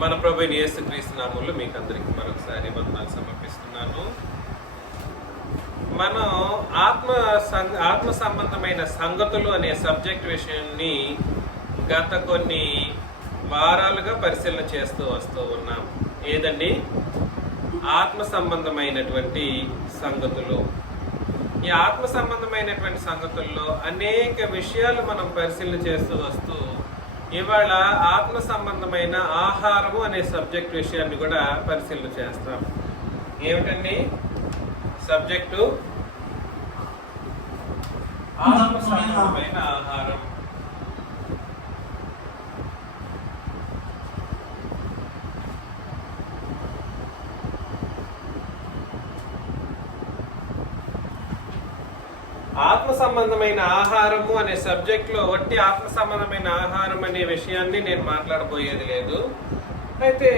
మన ప్రభు యేసుక్రీస్తు నామములో మీకు అందరికీ మరొకసారి వందనాలు సమర్పిస్తున్నాను. మనం ఆత్మ సంబంధమైన సంగతులు అనే సబ్జెక్ట్ విషయాన్ని గత కొన్ని వారాలుగా పరిశీలన చేస్తూ వస్తూ ఉన్నాం. ఏదండి? ఆత్మ సంబంధమైనటువంటి సంగతులు. ఈ ఆత్మ సంబంధమైనటువంటి సంగతుల్లో అనేక విషయాలు మనం పరిశీలన చేస్తూ వస్తూ ఇవాళ ఆత్మ సంబంధమైన ఆహారము అనే సబ్జెక్ట్ విషయాన్ని కూడా పరిశీలన చేస్తాం. ఏమిటండి సబ్జెక్టు? ఆత్మ సంబంధమైన ఆహారం. ఆత్మ సంబంధమైన ఆహారము అనే సబ్జెక్ట్ లో వట్టి ఆత్మ సంబంధమైన ఆహారం అనే విషయాన్ని నేను మాట్లాడబోయేది లేదు. అయితే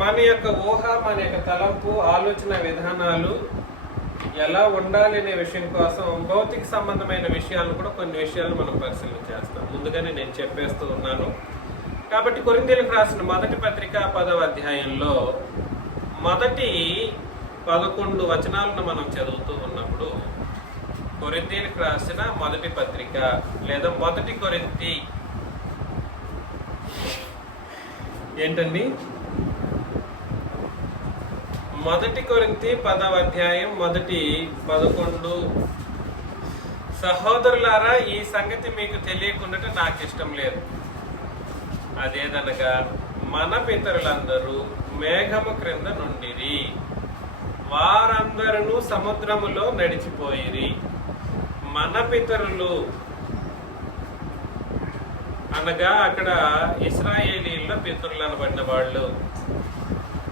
మన యొక్క ఊహ, మన యొక్క తలంపు, ఆలోచన విధానాలు ఎలా ఉండాలి అనే విషయం కోసం భౌతిక సంబంధమైన విషయాలను కూడా కొన్ని విషయాలు మనం పరిశీలన చేస్తాం. ముందుగానే నేను చెప్పేస్తూ ఉన్నాను. కాబట్టి కొరింథీయులకు రాసిన మొదటి పత్రిక 10వ అధ్యాయంలో మొదటి 11 వచనాలను మనం చదువుతూ ఉన్నప్పుడు, కొరింథీయులకు రాసిన మొదటి పత్రిక లేదా మొదటి కొరింథీ ఏంటండి? మొదటి కొరింథీ 10వ అధ్యాయం మొదటి 11. సహోదరులారా, ఈ సంగతి మీకు తెలియకుండా నాకు ఇష్టం లేదు. అదేదనగా మన పితరులందరూ మేఘము క్రింద నుండిరి, వారందరూ సముద్రములో నడిచిపోయిరి. మన పితరులు అనగా అక్కడ ఇశ్రాయేలీల్లో పితరులు అనబడిన వాళ్ళు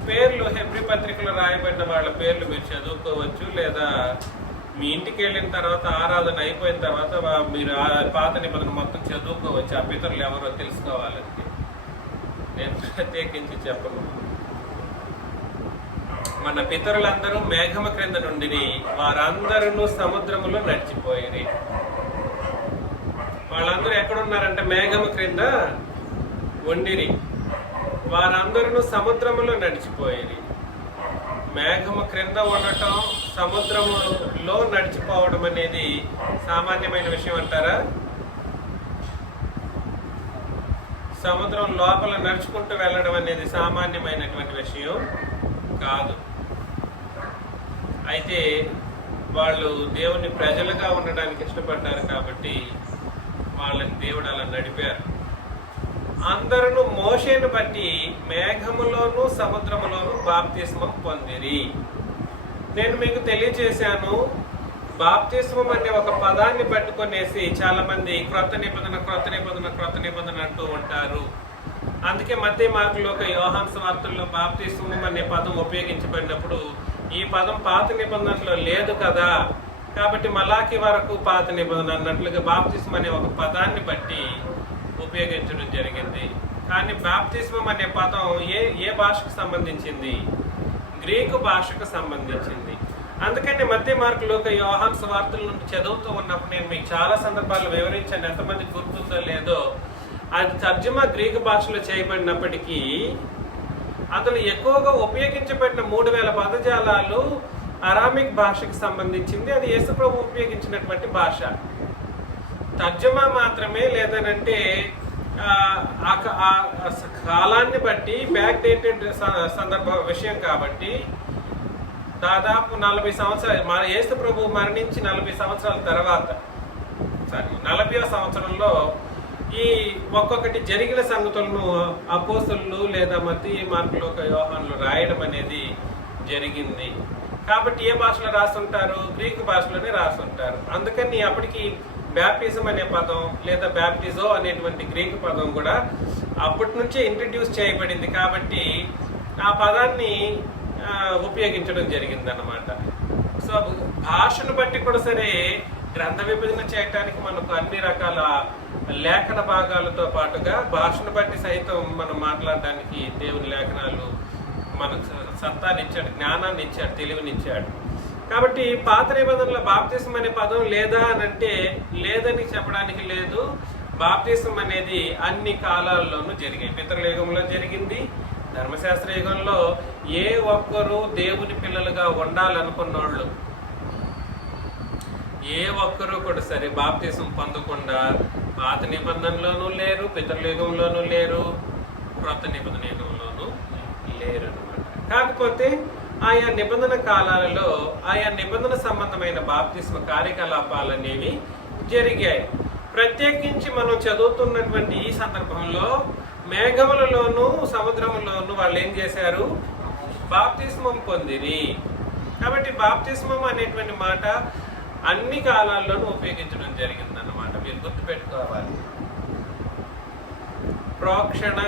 పేర్లు, హెబ్రీ పత్రికలో రాయబడిన వాళ్ళ పేర్లు మీరు చదువుకోవచ్చు, లేదా మీ ఇంటికి వెళ్ళిన తర్వాత ఆరాధన అయిపోయిన తర్వాత మీరు పాత నిబంధన మొత్తం చదువుకోవచ్చు. ఆ పితరులు ఎవరో తెలుసుకోవాలంటే నేను ప్రత్యేకించి చెప్పను. మన పితరులందరూ మేఘము క్రింద నుండి వారందరూ సముద్రములో నడిచిపోయిరి. వాళ్ళందరూ ఎక్కడున్నారంటే మేఘము క్రింద ఉండిరి, వారందరూ సముద్రములో నడిచిపోయిరి. మేఘము క్రింద ఉండటం, సముద్రములో నడిచిపోవడం అనేది సామాన్యమైన విషయం అంటారా? సముద్రం లోపల నడుచుకుంటూ వెళ్ళడం అనేది సామాన్యమైనటువంటి విషయం కాదు. అయితే వాళ్ళు దేవుని ప్రజలుగా ఉండడానికి ఇష్టపడ్డారు కాబట్టి వాళ్ళని దేవుడు అలా నడిపారు. అందరూ మోషేను బట్టి మేఘములోను సముద్రములోను బాప్తిస్మం పొందిరి. నేను మీకు తెలియజేశాను. బాప్తిస్మం అనే ఒక పదాన్ని పట్టుకొనేసి చాలా మంది క్రొత్త నిబంధన అంటూ ఉంటారు. అందుకే మత్తయి, మార్కు, లూకా, యోహాను సువార్తల్లో బాప్తిస్మం అనే పదం ఉపయోగించబడినప్పుడు ఈ పదం పాత నిబంధనలో లేదు కదా, కాబట్టి మలాకి వరకు పాత నిబంధన అన్నట్లుగా బాప్తిస్మం అనే ఒక పదాన్ని బట్టి ఉపయోగించడం జరిగింది. కానీ బాప్తిస్మం అనే పదం ఏ భాషకు సంబంధించింది? గ్రీకు భాషకు సంబంధించింది. అందుకని మత్తయి, మార్కు, లూకా, యోహాను సువార్తల నుండి చదువుతూ ఉన్నప్పుడు నేను మీకు చాలా సందర్భాలు వివరించాను. ఎంతమంది గుర్తుందో లేదో, అది తర్జుమా గ్రీకు భాషలో చేయబడినప్పటికీ అందులో ఎక్కువగా ఉపయోగించబడిన 3000 పదజాలాలు అరామిక్ భాషకు సంబంధించింది. అది యేసుప్రభు ఉపయోగించినటువంటి భాష. తర్జుమా మాత్రమే, లేదనంటే కాలాన్ని బట్టి బ్యాక్ డేటెడ్ విషయం కాబట్టి దాదాపు 40 సంవత్సరాలు, మన యేసుప్రభు మరణించి 40 సంవత్సరాల తర్వాత 40వ సంవత్సరంలో ఈ ఒక్కొక్కటి జరిగిన సంగతులను అపోస్తలులు లేదా మత్తయి, మార్కు, లూకా, యోహానులు రాయడం అనేది జరిగింది. కాబట్టి ఏ భాషలో రాస్తుంటారు? గ్రీకు భాషలోనే రాస్తుంటారు. అందుకని అప్పటికి బ్యాప్టిజం అనే పదం లేదా బ్యాప్టిజో అనేటువంటి గ్రీకు పదం కూడా అప్పటి నుంచే ఇంట్రడ్యూస్ చేయబడింది. కాబట్టి ఆ పదాన్ని ఉపయోగించడం జరిగింది అన్నమాట. సో భాషను బట్టి కూడా సరే, గ్రంథ విభజన చేయడానికి మనకు అన్ని రకాల లేఖన భాగాలతో పాటుగా భాషను బట్టి సైతం మనం మాట్లాడడానికి దేవుని లేఖనాలు మనకు సత్తాన్ని ఇచ్చాడు, జ్ఞానాన్ని ఇచ్చాడు, తెలివినిచ్చాడు. కాబట్టి పాత నిబంధనలో బాప్తిస్మం అనే పదం లేదా అని అంటే లేదని చెప్పడానికి లేదు. బాప్తిసం అనేది అన్ని కాలాల్లోనూ జరిగాయి. పితరుల యుగంలో జరిగింది, ధర్మశాస్త్ర యుగంలో ఏ ఒక్కరూ దేవుని పిల్లలుగా ఉండాలనుకున్నోళ్ళు ఏ ఒక్కరూ కూడా సరే బాప్తిసం పొందకుండా పాత నిబంధనలోనూ లేరు, పితరుల యుగంలోనూ లేరు, క్రొత్త నిబంధన యుగంలోనూ లేరు అనమాట. కాకపోతే ఆయా నిబంధన కాలాలలో ఆయా నిబంధన సంబంధమైన బాప్తిస్మ కార్యకలాపాలు అనేవి జరిగాయి. ప్రత్యేకించి మనం చదువుతున్నటువంటి ఈ సందర్భంలో మేఘములలోను సముద్రములోను వాళ్ళు ఏం చేశారు? బాప్తిస్మం పొందిరి. కాబట్టి బాప్తిస్మం అనేటువంటి మాట అన్ని కాలాల్లోనూ ఉపయోగించడం జరిగిందన్నమాట. మీరు గుర్తుపెట్టుకోవాలి. ప్రోక్షణ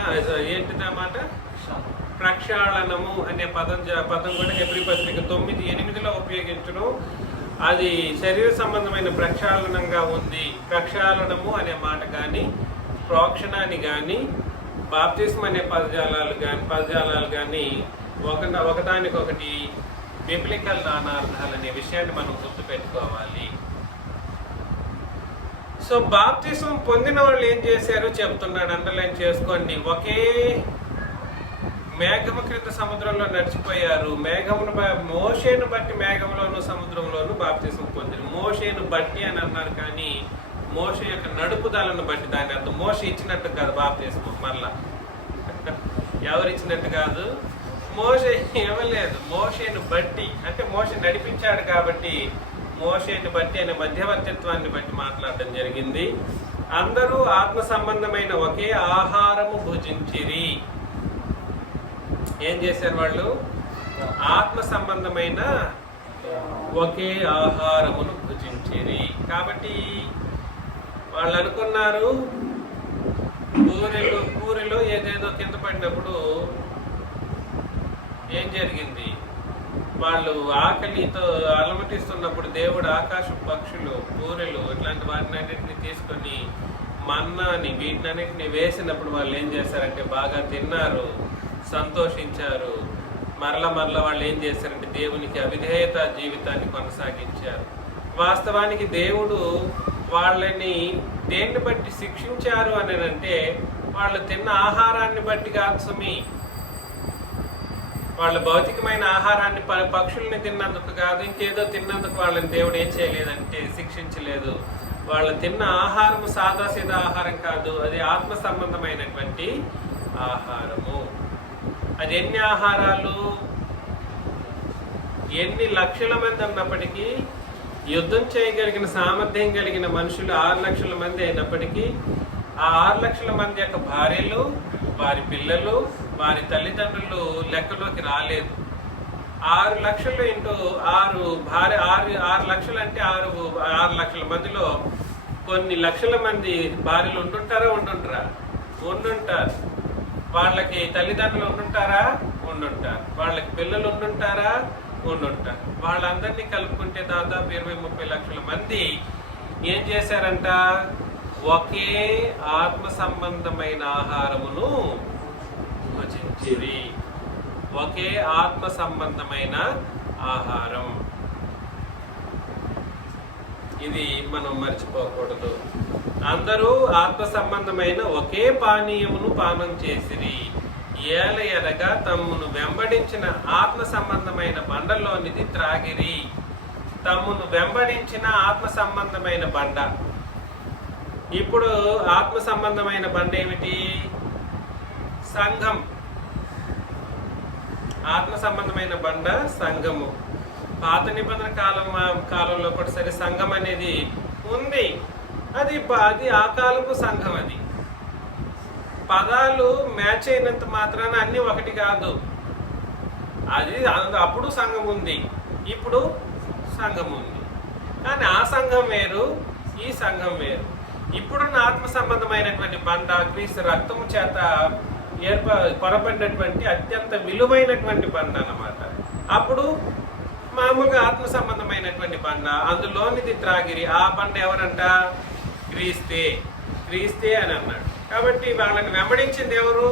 ఏంటిదన్నమాట? ప్రక్షాళనము అనే పదం కూడా హెబ్రీ పత్రిక 9:8 ఉపయోగించడం. అది శరీర సంబంధమైన ప్రక్షాళనంగా ఉంది. ప్రక్షాళనము అనే మాట కానీ, ప్రోక్షణ అని కానీ, బాప్తిస్మ అనే పదజాలాలు కానీ ఒకదానికొకటి బిబ్లికల్ నానార్థాలు అనే విషయాన్ని మనం గుర్తుపెట్టుకోవాలి. సో బాప్తిస్మం పొందిన వాళ్ళు ఏం చేశారో చెప్తున్నాడు, అండర్లైన్ చేసుకోండి. ఒకే మేఘము క్రింద సముద్రంలో నడిచిపోయారు. మోషేను బట్టి మేఘంలోను సముద్రంలోను బాప్తిస్మం పొందారు. మోషేను బట్టి అని అన్నారు, కానీ మోషే యొక్క నడుపుదలను బట్టి దాని అర్థం మోషే ఇచ్చినట్టు కాదు. బాప్తిస్మం మళ్ళా ఎవరు ఇచ్చినట్టు కాదు, మోషే ఇవ్వలేదు. మోషేను బట్టి అంటే మోషే నడిపించాడు కాబట్టి మోషేను బట్టి అనే మధ్యవర్తిత్వాన్ని బట్టి మాట్లాడడం జరిగింది. అందరూ ఆత్మ సంబంధమైన ఒకే ఆహారము భుజించిరి. ఏం చేశారు వాళ్ళు? ఆత్మ సంబంధమైన ఒకే ఆహారమును భుజించిరి. కాబట్టి వాళ్ళు అనుకున్నారు పూరిలో ఏదేదో కింద పడినప్పుడు ఏం జరిగింది? వాళ్ళు ఆకలితో అలమటిస్తున్నప్పుడు దేవుడు ఆకాశ పక్షులు, పూరెలు ఇట్లాంటి వాటినన్నింటినీ తీసుకొని మన్నాని వీటినన్నింటినీ వేసినప్పుడు వాళ్ళు ఏం చేశారంటే బాగా తిన్నారు, సంతోషించారు. మరల వాళ్ళు ఏం చేశారంటే దేవునికి అవిధేయత జీవితాన్ని కొనసాగించారు. వాస్తవానికి దేవుడు వాళ్ళని దేన్ని బట్టి శిక్షించారు అని అంటే వాళ్ళు తిన్న ఆహారాన్ని బట్టి కాదు సుమి. వాళ్ళ భౌతికమైన ఆహారాన్ని పక్షుల్ని తిన్నందుకు కాదు, ఇంకేదో తిన్నందుకు వాళ్ళని దేవుడు ఏం చేయలేదంటే శిక్షించలేదు. వాళ్ళు తిన్న ఆహారము సాదాసీదా ఆహారం కాదు, అది ఆత్మ సంబంధమైనటువంటి ఆహారము. అది ఎన్ని ఆహారాలు, ఎన్ని లక్షల మంది ఉన్నప్పటికీ, యుద్ధం చేయగలిగిన సామర్థ్యం కలిగిన మనుషులు 6 లక్షల మంది అయినప్పటికీ ఆ 6 లక్షల మంది యొక్క భార్యలు, వారి పిల్లలు, వారి తల్లిదండ్రులు లెక్కలోకి రాలేదు. 6 లక్షలు ఇంటూ 6 లక్షలు అంటే 6 లక్షల మందిలో కొన్ని లక్షల మంది భార్యలు ఉంటుంటారా? ఉండుంటారు. వాళ్ళకి తల్లిదండ్రులు ఉండుంటారా? ఉండుంటారు. వాళ్ళకి పిల్లలు ఉండుంటారా? ఉండుంటారు. వాళ్ళందరినీ కలుపుకుంటే దాదాపు 20-30 లక్షల మంది ఏం చేశారంట? ఒకే ఆత్మ సంబంధమైన ఆహారమును భుజించిరి. ఒకే ఆత్మ సంబంధమైన ఆహారం. ఇది మనం మర్చిపోకూడదు. అందరూ ఆత్మ సంబంధమైన ఒకే పానీయమును పానం చేసిరి. ఏలయనగా తమ్మును వెంబడించిన ఆత్మ సంబంధమైన బండలోనిది త్రాగిరి. తమ్మును వెంబడించిన ఆత్మ సంబంధమైన బండ. ఇప్పుడు ఆత్మ సంబంధమైన బండ ఏమిటి? సంఘం. ఆత్మ సంబంధమైన బండ సంఘము. పాత నిబంధన కాలంలో కూడా సరే సంఘం అనేది ఉంది. అది ఆ కాలపు సంఘం. అది పదాలు మ్యాచ్ అయినంత మాత్రాన అన్ని ఒకటి కాదు. అది అప్పుడు సంఘం ఉంది, ఇప్పుడు సంఘం ఉంది. కానీ ఆ సంఘం వేరు, ఈ సంఘం వేరు. ఇప్పుడున్న ఆత్మ సంబంధమైనటువంటి బండ క్రీస్తు రక్తము చేత పొరపడినటువంటి అత్యంత విలువైనటువంటి బండ అన్నమాట. అప్పుడు మామూలుగా ఆత్మ సంబంధమైనటువంటి బండ, అందులోనిది త్రాగిరి. ఆ బండ ఎవరంట? క్రీస్తే అని అన్నాడు. కాబట్టి వాళ్ళని వెంబడించింది ఎవరు?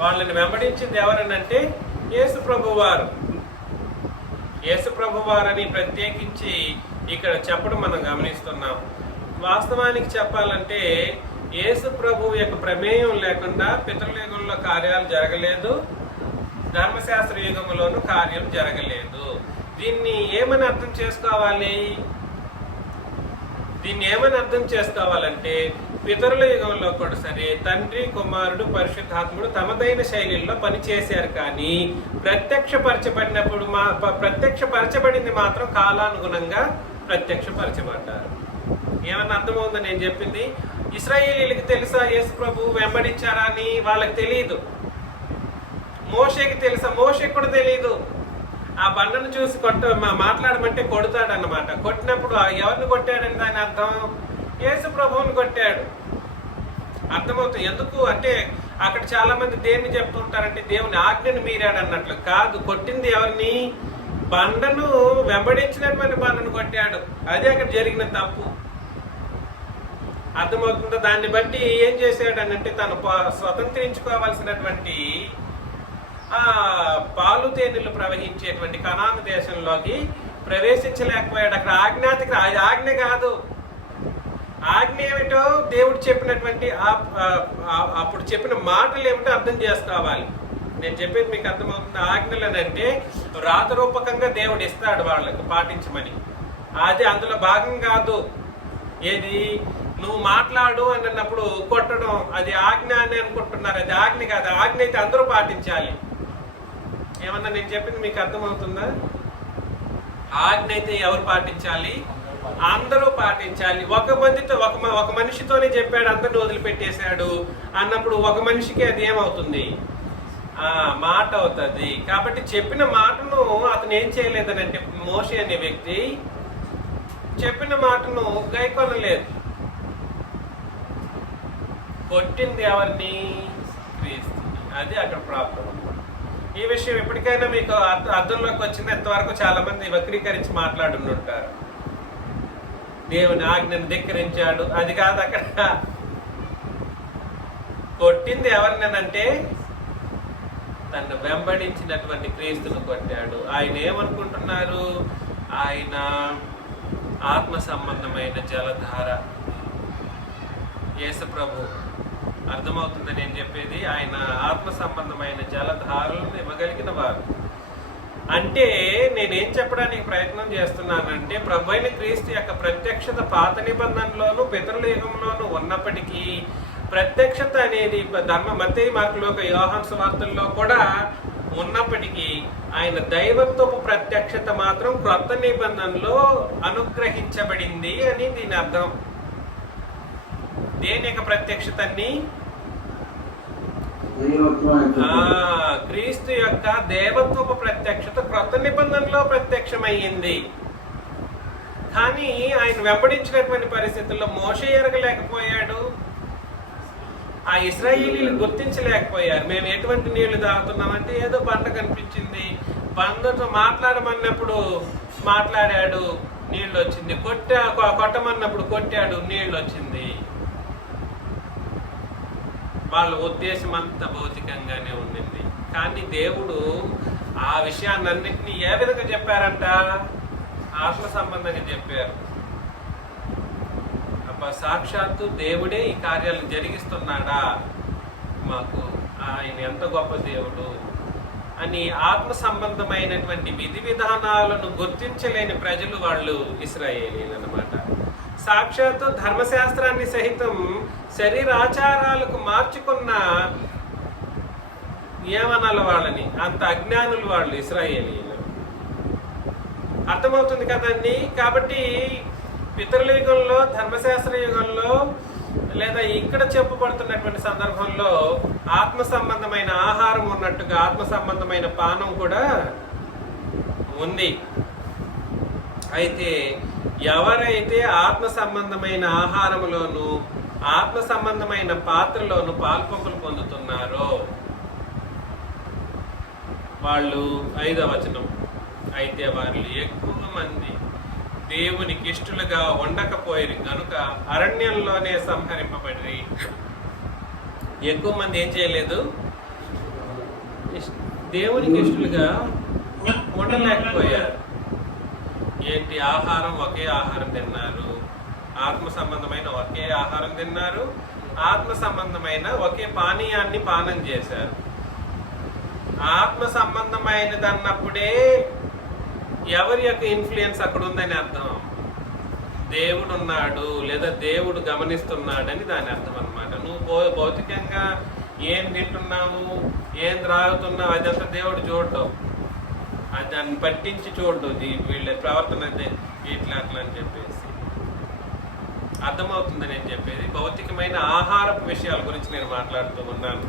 వాళ్ళని వెంబడించింది ఎవరనంటే యేసు ప్రభువారు. యేసు ప్రభువారని ప్రత్యేకించి ఇక్కడ చెప్పడం మనం గమనిస్తున్నాం. వాస్తవానికి చెప్పాలంటే యేసు ప్రభు యొక్క ప్రమేయం లేకుండా పితరుల యుగంలో కార్యాలు జరగలేదు, ధర్మశాస్త్ర యుగంలోనూ కార్యం జరగలేదు. దీన్ని ఏమని అర్థం చేసుకోవాలి? అంటే పితరుల యుగంలో కూడా సరే తండ్రి, కుమారుడు, పరిశుద్ధాత్ముడు తమదైన శైలిలో పనిచేశారు, కానీ ప్రత్యక్షపరచబడింది మాత్రం కాలానుగుణంగా ప్రత్యక్షపరచబడ్డారు. ఏమన్నా అర్థమవుందని నేను చెప్పింది? ఇశ్రాయేలీలకు తెలుసా యేసు ప్రభు వెంబడించారా అని? వాళ్ళకి తెలియదు. మోషేకి తెలుసా? మోషేకి కూడా తెలియదు. ఆ బండను చూసి మాట్లాడమంటే కొడతాడన్నమాట. కొట్టినప్పుడు ఎవరిని కొట్టాడని దాని అర్థం? యేసు ప్రభువుని కొట్టాడు. అర్థమవుతుంది. ఎందుకు అంటే అక్కడ చాలా మంది దేన్ని చెప్తుంటారంటే దేవుని ఆజ్ఞను మీరాడు అన్నట్లు. కాదు, కొట్టింది ఎవరిని? బండను, వెంబడించినటువంటి బండను కొట్టాడు. అదే అక్కడ జరిగిన తప్పు. అర్థమవుతుందా? దాన్ని బట్టి ఏం చేశాడు అంటే తను స్వతంత్రించుకోవాల్సినటువంటి ఆ పాలు తేనెలు ప్రవహించేటువంటి కనాను దేశంలోకి ప్రవేశించలేకపోయాడు. అక్కడ ఆజ్ఞ కాదు. ఆజ్ఞ ఏమిటో దేవుడు చెప్పినటువంటి అప్పుడు చెప్పిన మాటలు ఏమిటో అర్థం చేసుకోవాలి. నేను చెప్పేది మీకు అర్థమవుతుంది. ఆజ్ఞలనంటే రాతరూపకంగా దేవుడు ఇస్తాడు వాళ్ళకు పాటించమని. అది అందులో భాగం కాదు. ఏది? నువ్వు మాట్లాడు అని అన్నప్పుడు కొట్టడం, అది ఆజ్ఞ అని అనుకుంటున్నారు. అది ఆజ్ఞ కాదు. ఆజ్ఞ అయితే అందరూ పాటించాలి. ఏమన్నా నేను చెప్పింది మీకు అర్థమవుతుందా? ఆజ్ఞ అయితే ఎవరు పాటించాలి? అందరూ పాటించాలి. ఒక మనిషితోనే చెప్పాడు, అందరిని వదిలిపెట్టేశాడు అన్నప్పుడు ఒక మనిషికి అది ఏమవుతుంది? మాట అవుతుంది. కాబట్టి చెప్పిన మాటను అతను ఏం చేయలేదనంటే, మోషే అనే వ్యక్తి చెప్పిన మాటను గైకొనలేదు. కొట్టింది ఎవరిని? క్రీస్తుని. అది అక్కడ ప్రాబ్లం. ఈ విషయం ఎప్పటికైనా మీకు అర్థంలోకి వచ్చింది. ఎంతవరకు చాలా మంది వక్రీకరించి మాట్లాడుతుంటారు. దేవుని ఆజ్ఞను ధిక్కరించాడు, అది కాదు. అక్కడ కొట్టింది ఎవరినంటే తను వెంబడించినటువంటి క్రీస్తును కొట్టాడు. ఆయన ఏమనుకుంటున్నారు? ఆయన ఆత్మ సంబంధమైన జలధార. యేసు ప్రభు, అర్థమవుతుంది నేను చెప్పేది? ఆయన ఆత్మ సంబంధమైన జలధారలను ఇవ్వగలిగిన వారు. అంటే నేనేం చెప్పడానికి ప్రయత్నం చేస్తున్నానంటే, ప్రభు అయిన క్రీస్తు యొక్క ప్రత్యక్షత పాత నిబంధనలోను పితరుల యుగంలోనూ ఉన్నప్పటికీ, ప్రత్యక్షత అనేది మత్తయి, మార్కు, లూకా, యోహాను సువార్తల్లో కూడా ఉన్నప్పటికీ, ఆయన దైవత్వపు ప్రత్యక్షత మాత్రం క్రొత్త నిబంధనలో అనుగ్రహించబడింది అని దీని అర్థం. దేని యొక్క ప్రత్యక్షతని? క్రీస్తు యొక్క దేవత్వపు ప్రత్యక్షత క్రొత్త నిబంధనలో ప్రత్యక్షమయ్యింది. కానీ ఆయన వెంబడించినటువంటి పరిస్థితుల్లో మోషే ఎరగలేకపోయాడు, ఆ ఇశ్రాయేలీలు గుర్తించలేకపోయారు. మేము ఎటువంటి నీళ్లు తాగుతున్నామంటే ఏదో బండ కనిపించింది, బండతో మాట్లాడమన్నప్పుడు మాట్లాడాడు, నీళ్ళు వచ్చింది. కొట్టమన్నప్పుడు కొట్టాడు, నీళ్ళు వచ్చింది. వాళ్ళ ఉద్దేశం అంతా భౌతికంగానే ఉండింది. కానీ దేవుడు ఆ విషయాన్నింటినీ ఏ విధంగా చెప్పారంట? ఆత్మ సంబంధంగా చెప్పారు. సాక్షాత్తు దేవుడే ఈ కార్యాలను జరిగిస్తున్నాడా మాకు, ఆయన ఎంత గొప్ప దేవుడు అని ఆత్మ సంబంధమైనటువంటి విధి విధానాలను గుర్తించలేని ప్రజలు వాళ్ళు ఇశ్రాయేలీలు అన్నమాట. సాక్షాత్తు ధర్మశాస్త్రాన్ని సహితం శరీరాచారాలకు మార్చుకున్న ఏమనాల వాళ్ళని, అంత అజ్ఞానులు వాళ్ళు ఇశ్రాయేలీలు. అర్థమవుతుంది కదండి? కాబట్టి పితరుల యుగంలో, ధర్మశాస్త్ర యుగంలో, లేదా ఇక్కడ చెప్పబడుతున్నటువంటి సందర్భంలో ఆత్మ సంబంధమైన ఆహారం ఉన్నట్టుగా ఆత్మ సంబంధమైన పానం కూడా ఉంది. అయితే ఎవరైతే ఆత్మ సంబంధమైన ఆహారములోను ఆత్మ సంబంధమైన పాత్రలోను పాల్పంపులు పొందుతున్నారో వాళ్ళు, 5వ వచనం, అయితే వాళ్ళు ఎక్కువ మంది దేవునికి ఇష్టలుగా ఉండకపోయారు కనుక అరణ్యంలోనే సంహరింపబడి. ఎక్కువ మంది ఏం చేయలేదు? దేవునికి ఇష్టలుగా ఉండలేకపోయారు. ఏంటి? ఆహారం, ఒకే ఆహారం తిన్నారు. ఆత్మ సంబంధమైన ఒకే ఆహారం తిన్నారు, ఆత్మ సంబంధమైన ఒకే పానీయాన్ని పానం చేశారు. ఆత్మ సంబంధమైనది అన్నప్పుడే ఎవరి యొక్క ఇన్ఫ్లుయెన్స్ అక్కడ ఉందని అర్థం. దేవుడు ఉన్నాడు లేదా దేవుడు గమనిస్తున్నాడని దాని అర్థం అన్నమాట. నువ్వు భౌతికంగా ఏం తింటున్నావు, ఏం త్రాగుతున్నావు, అదంతా దేవుడు చూడటం, అది దాన్ని పట్టించి చూడటం. వీళ్ళ ప్రవర్తన ఇట్లా అట్లా అని చెప్పేసి అర్థమవుతుంది నేను చెప్పేది. భౌతికమైన ఆహారపు విషయాల గురించి నేను మాట్లాడుతూ ఉన్నాను,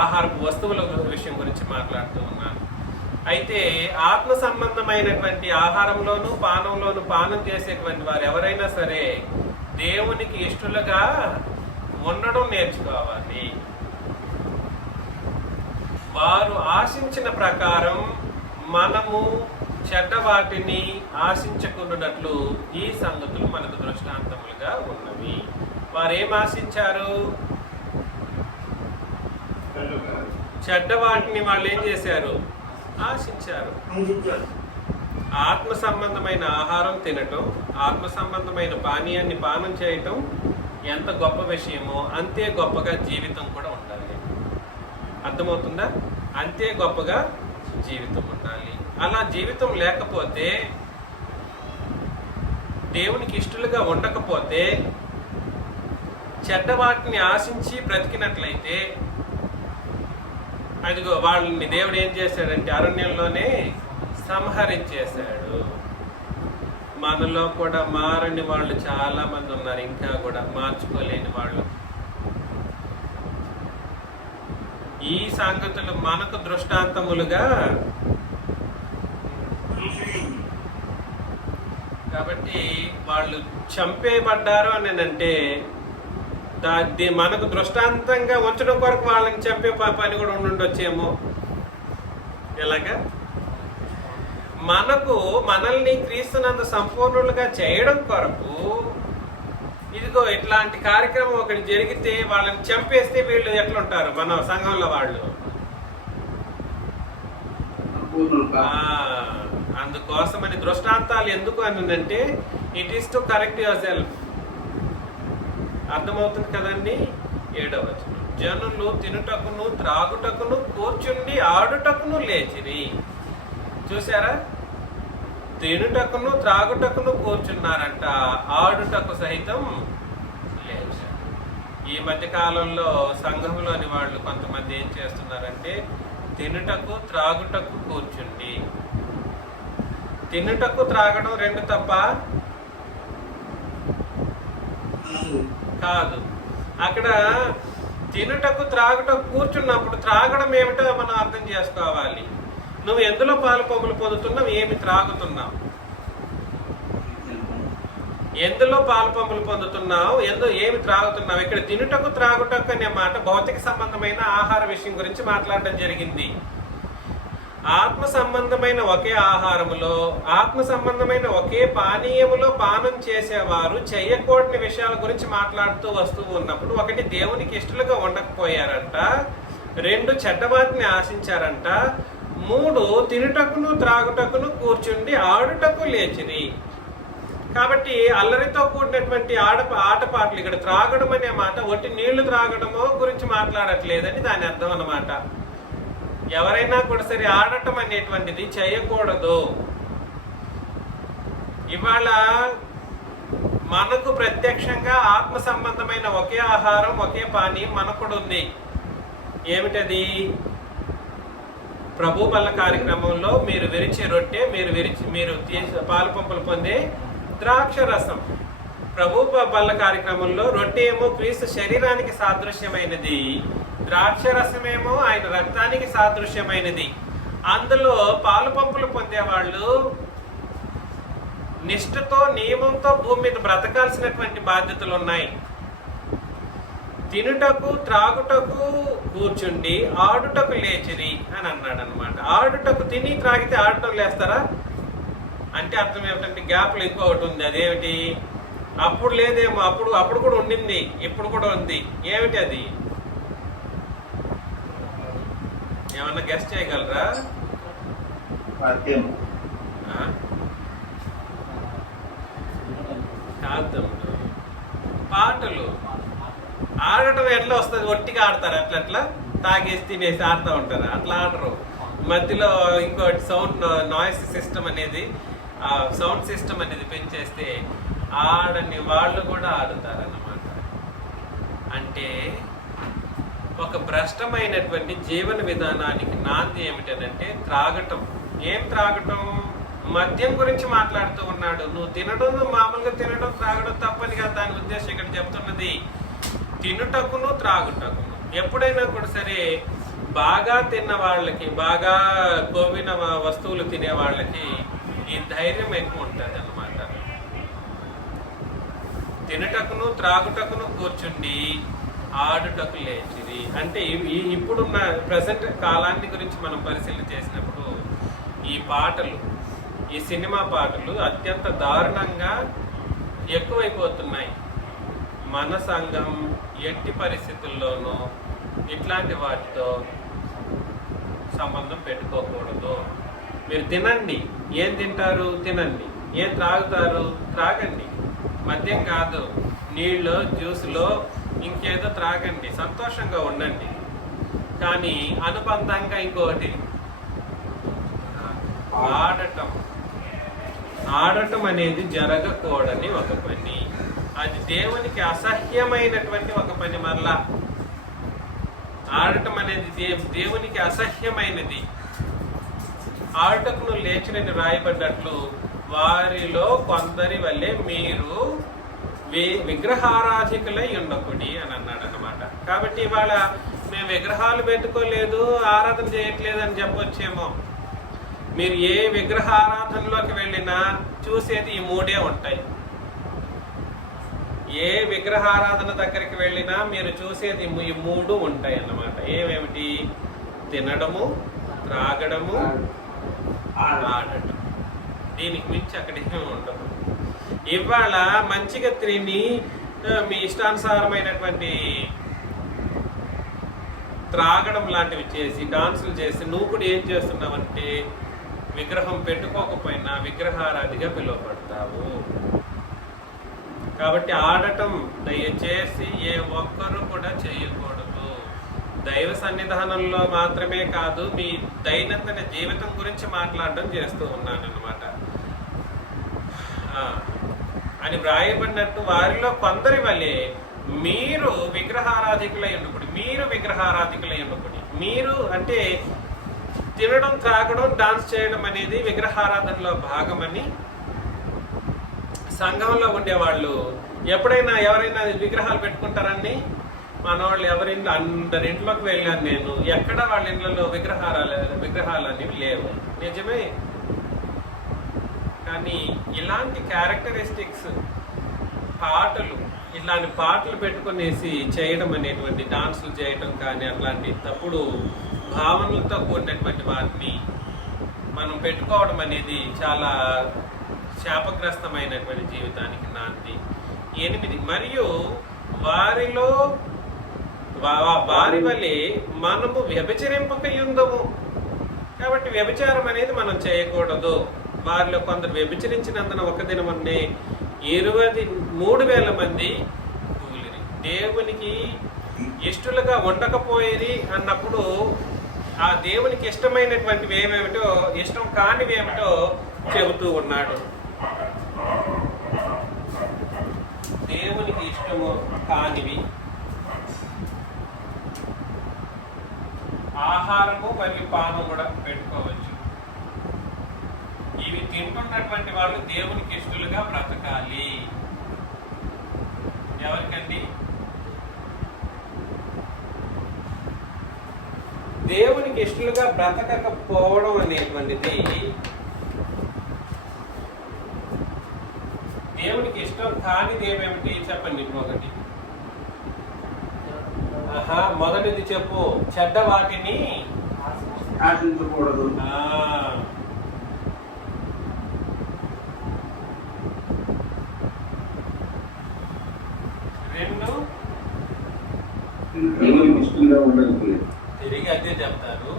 ఆహారపు వస్తువుల విషయం గురించి మాట్లాడుతూ ఉన్నాను. అయితే ఆత్మ సంబంధమైనటువంటి ఆహారంలోను పానంలోను పానం చేసేటువంటి వారు ఎవరైనా సరే దేవునికి ఇష్టలుగా ఉండడం నేర్చుకోవాలి. వారు ఆశించిన ప్రకారం మనము చెడ్డ వాటిని ఆశించకుండాట్లు ఈ సంగతులు మనకు దృష్టాంతములుగా ఉన్నవి. వారు ఏం ఆశించారు? చెడ్డ వాటిని వాళ్ళు ఏం చేశారు? ఆశించారు. ఆత్మ సంబంధమైన ఆహారం తినటం, ఆత్మ సంబంధమైన పానీయాన్ని పానం చేయటం ఎంత గొప్ప విషయమో అంతే గొప్పగా జీవితం కూడా ఉండాలి. అర్థమవుతుందా? అంతే గొప్పగా జీవితం ఉండాలి. అలా జీవితం లేకపోతే, దేవునికి ఇష్టలుగా ఉండకపోతే, చెడ్డ వాటిని ఆశించి బ్రతికినట్లయితే, అదిగో వాళ్ళని దేవుడు ఏం చేశాడంటే అరణ్యంలోనే సంహరించేశాడు. మనలో కూడా మారని వాళ్ళు చాలా మంది ఉన్నారు, ఇంకా కూడా మార్చుకోలేని వాళ్ళు. ఈ సంగతులు మనకు దృష్టాంతములుగా, కాబట్టి వాళ్ళు చంపేయబడ్డారు అని అంటే మనకు దృష్టాంతంగా ఉంచడం కొరకు వాళ్ళని చంపే పని కూడా ఉండుండొచ్చేమో. ఎలాగా మనల్ని క్రీస్తునందు సంపూర్ణులుగా చేయడం కొరకు ఇదిగో ఇట్లాంటి కార్యక్రమం ఒకటి జరిగితే వాళ్ళని చంపేస్తే వీళ్ళు ఎట్లుంటారు మన సంఘంలో వాళ్ళు? అందుకోసమని దృష్టాంతాలు ఎందుకు అనంటే it is to correct your self. అర్థమవుతుంది కదండి. 7వ వచనం, జనులు తినుటకును త్రాగుటకును కూర్చుండి ఆడుటకును లేచిరి. చూసారా? తినుటకును త్రాగుటకును కూర్చున్నారంట, ఆడుటకు సహితం లేచారు. ఈ మధ్య కాలంలో సంఘంలోని వాళ్ళు కొంతమంది ఏం చేస్తున్నారంటే తినుటకు త్రాగుటకు కూర్చుండి. తినుటకు త్రాగడం రెండు తప్ప కాదు. అక్కడ తినుటకు త్రాగుటకు కూర్చున్నప్పుడు త్రాగడం ఏమిటో మనం అర్థం చేసుకోవాలి. నువ్వు ఎందులో పాలు పంపులు పొందుతున్నావు, ఏమి త్రాగుతున్నావు, ఎందులో పాలు పంపులు పొందుతున్నావు, ఏమి త్రాగుతున్నావు. ఇక్కడ తినుటకు త్రాగుటకు అనే మాట భౌతిక సంబంధమైన ఆహార విషయం గురించి మాట్లాడడం జరిగింది. ఆత్మ సంబంధమైన ఒకే ఆహారములో, ఆత్మ సంబంధమైన ఒకే పానీయములో పానం చేసేవారు చెయ్యకూడని విషయాల గురించి మాట్లాడుతూ వస్తూ ఉన్నప్పుడు, ఒకటి దేవునికి ఇష్టలుగా ఉండకపోయారంట, 2 చెడ్డవాటిని ఆశించారంట, 3 తినుటకును త్రాగుటకును కూర్చుండి ఆడుటకు లేచిరి. కాబట్టి అల్లరితో కూడినటువంటి ఆటపాటలు. ఇక్కడ త్రాగడం అనే మాట ఒట్టి నీళ్లు త్రాగడమో గురించి మాట్లాడట్లేదని దాని అర్థం అన్నమాట. ఎవరైనా కూడా సరే ఆడటం అనేటువంటిది చేయకూడదు. ఇవాళ మనకు ప్రత్యక్షంగా ఆత్మ సంబంధమైన ఒకే ఆహారం ఒకే పానీయం మనకు కూడా ఉంది. ఏమిటది? ప్రభు బల్ల కార్యక్రమంలో మీరు విరిచే రొట్టె, మీరు పాలు పంపులు పొందే ద్రాక్ష రసం. ప్రభు బల్ల కార్యక్రమంలో రొట్టె ఏమో క్రీస్తు శరీరానికి సాదృశ్యమైనది, ద్రాక్ష రసమేమో ఆయన రక్తానికి సాదృశ్యమైనది. అందులో పాలు పంపులు పొందేవాళ్ళు నిష్ఠతో నియమంతో భూమి మీద బ్రతకాల్సినటువంటి బాధ్యతలు ఉన్నాయి. తినుటకు త్రాగుటకు కూర్చుండి ఆడుటకు లేచిరి అని అన్నాడు అనమాట. ఆడుటకు తిని త్రాగితే ఆడటం లేస్తారా అంటే అర్థం ఏమిటంటే గ్యాప్లో ఇంకొకటి ఉంది. అదేమిటి? అప్పుడు లేదేమో, అప్పుడు కూడా ఉండింది, ఇప్పుడు కూడా ఉంది. ఏమిటి అది? ఏమన్నా గెస్ట్ చేయగలరా? కాదు, పాటలు ఆడటం ఎట్లా వస్తుంది? ఒట్టిగా ఆడతారు, అట్లా తాగేసి తినేసి ఆడుతూ ఉంటారు. అట్లా ఆడరు. మధ్యలో ఇంకోటి నాయిస్ సిస్టమ్ అనేది, సౌండ్ సిస్టమ్ అనేది పెంచేస్తే ఆడని వాళ్ళు కూడా ఆడుతారు అన్నమాట. అంటే ఒక భ్రష్టమైనటువంటి జీవన విధానానికి నాంది ఏమిటంటే త్రాగటం. ఏం త్రాగటం? మద్యం గురించి మాట్లాడుతూ ఉన్నాడు. నువ్వు తినడం, మామూలుగా తినడం త్రాగడం తప్పనిగా దాని ఉద్దేశం ఇక్కడ చెప్తున్నది. తినుటకును త్రాగుటకును. ఎప్పుడైనా కూడా సరే బాగా తిన్న వాళ్ళకి, బాగా కోవిన వస్తువులు తినే వాళ్ళకి ఈ ధైర్యం ఎక్కువ ఉంటుంది అన్నమాట. తినుటకును త్రాగుటకును కూర్చుండి ఆడుటకు లేచిది. అంటే ఇప్పుడున్న ప్రజెంట్ కాలాన్ని గురించి మనం పరిశీలన చేసినప్పుడు ఈ పాటలు, ఈ సినిమా పాటలు అత్యంత దారుణంగా ఎక్కువైపోతున్నాయి. మన సంఘం ఎట్టి పరిస్థితుల్లోనూ ఇట్లాంటి వాటితో సంబంధం పెట్టుకోకూడదు. మీరు తినండి, ఏం తింటారు తినండి, ఏం త్రాగుతారు త్రాగండి. మద్యం కాదు, నీళ్ళు, జ్యూస్లో ఇంకేదో త్రాగండి, సంతోషంగా ఉండండి. కానీ అనుబంధంగా ఇంకోటి ఆడటం అనేది జరగకూడని ఒక పని. అది దేవునికి అసహ్యమైనటువంటి ఒక పని. మరలా ఆడటం అనేది దేవునికి అసహ్యమైనది. ఆడటకును లేచినని రాయబడ్డట్లు వారిలో కొందరి వల్లే మీరు విగ్రహారాధికులై ఉండకూడి అని అన్నాడు అన్నమాట. కాబట్టి ఇవాళ మేము విగ్రహాలు పెట్టుకోలేదు, ఆరాధన చేయట్లేదు అని చెప్పొచ్చేమో. మీరు ఏ విగ్రహారాధనలోకి వెళ్ళినా చూసేది ఈ మూడే ఉంటాయి. ఏ విగ్రహారాధన దగ్గరికి వెళ్ళినా మీరు చూసేది ఈ మూడు ఉంటాయి అన్నమాట. ఏమేమిటి? తినడము, త్రాగడము, ఆడటం. దీనికి మించి అక్కడేమీ ఉండదు. ఇవాళ మంచిగా తిని మీ ఇష్టానుసారమైనటువంటి త్రాగడం లాంటివి చేసి, డాన్సులు చేసి నువ్వు కూడా ఏం చేస్తున్నావంటే విగ్రహం పెట్టుకోకపోయినా విగ్రహారాధిగా పిలువబడతావు. కాబట్టి ఆడటం దయచేసి ఏ ఒక్కరూ కూడా చేయకూడదు. దైవ సన్నిధానంలో మాత్రమే కాదు, మీ దైనందిన జీవితం గురించి మాట్లాడడం చేస్తూ ఉన్నాను అన్నమాట. అని వ్రాయబడినట్టు వారిలో కొందరి వల్లే మీరు విగ్రహారాధికులై ఉండకూడదు. మీరు అంటే తినడం, త్రాగడం, డాన్స్ చేయడం అనేది విగ్రహారాధనలో భాగమని సంఘంలో ఉండేవాళ్ళు ఎప్పుడైనా ఎవరైనా విగ్రహాలు పెట్టుకుంటారండి? మన వాళ్ళు ఎవరింట్లో, అందరింట్లోకి వెళ్ళాను నేను, ఎక్కడ వాళ్ళ ఇళ్లలో విగ్రహాలు అనేవి లేవు. నిజమే. కానీ ఇలాంటి క్యారెక్టరిస్టిక్స్ పాటలు, ఇలాంటి పాటలు పెట్టుకునేసి చేయడం అనేటువంటి, డాన్సులు చేయడం కానీ అట్లాంటి తప్పుడు భావనలతో కూడినటువంటి వాటిని మనం పెట్టుకోవడం అనేది చాలా శాపగ్రస్తమైనటువంటి జీవితానికి నాంది. 8 మరియు వారి వలె మనము వ్యభిచరింపకయుందము. కాబట్టి వ్యభిచారం అనేది మనం చేయకూడదు. వారిలో కొందరు వ్యభిచరించినందున ఒక దినమన్నే 23,000 మంది కూలిరి. దేవునికి ఇష్టలుగా ఉండకపోయేది అన్నప్పుడు ఆ దేవునికి ఇష్టమైనటువంటివి ఏమేమిటో, ఇష్టం కానివి ఏమిటో చెబుతూ ఉన్నాడు. దేవునికి ఇష్టము కానివి ఆహారము మరియు పానము కూడా పెట్టుకోవచ్చు. ఇవి తింటున్నటువంటి వాళ్ళు దేవునికి ఇష్టలుగా బ్రతకాలి. ఎవరికండి? దేవునికి ఇష్టలుగా బ్రతకకపోవడం అనేటువంటిది దేవునికి ఇష్టం కానిది ఏమేమిటి చెప్పండి. ఒకటి, మొదటిది చెప్పు. చెడ్డ వాటిని ఆశించకూడదు. 2 తిరిగి అదే చెప్తారు.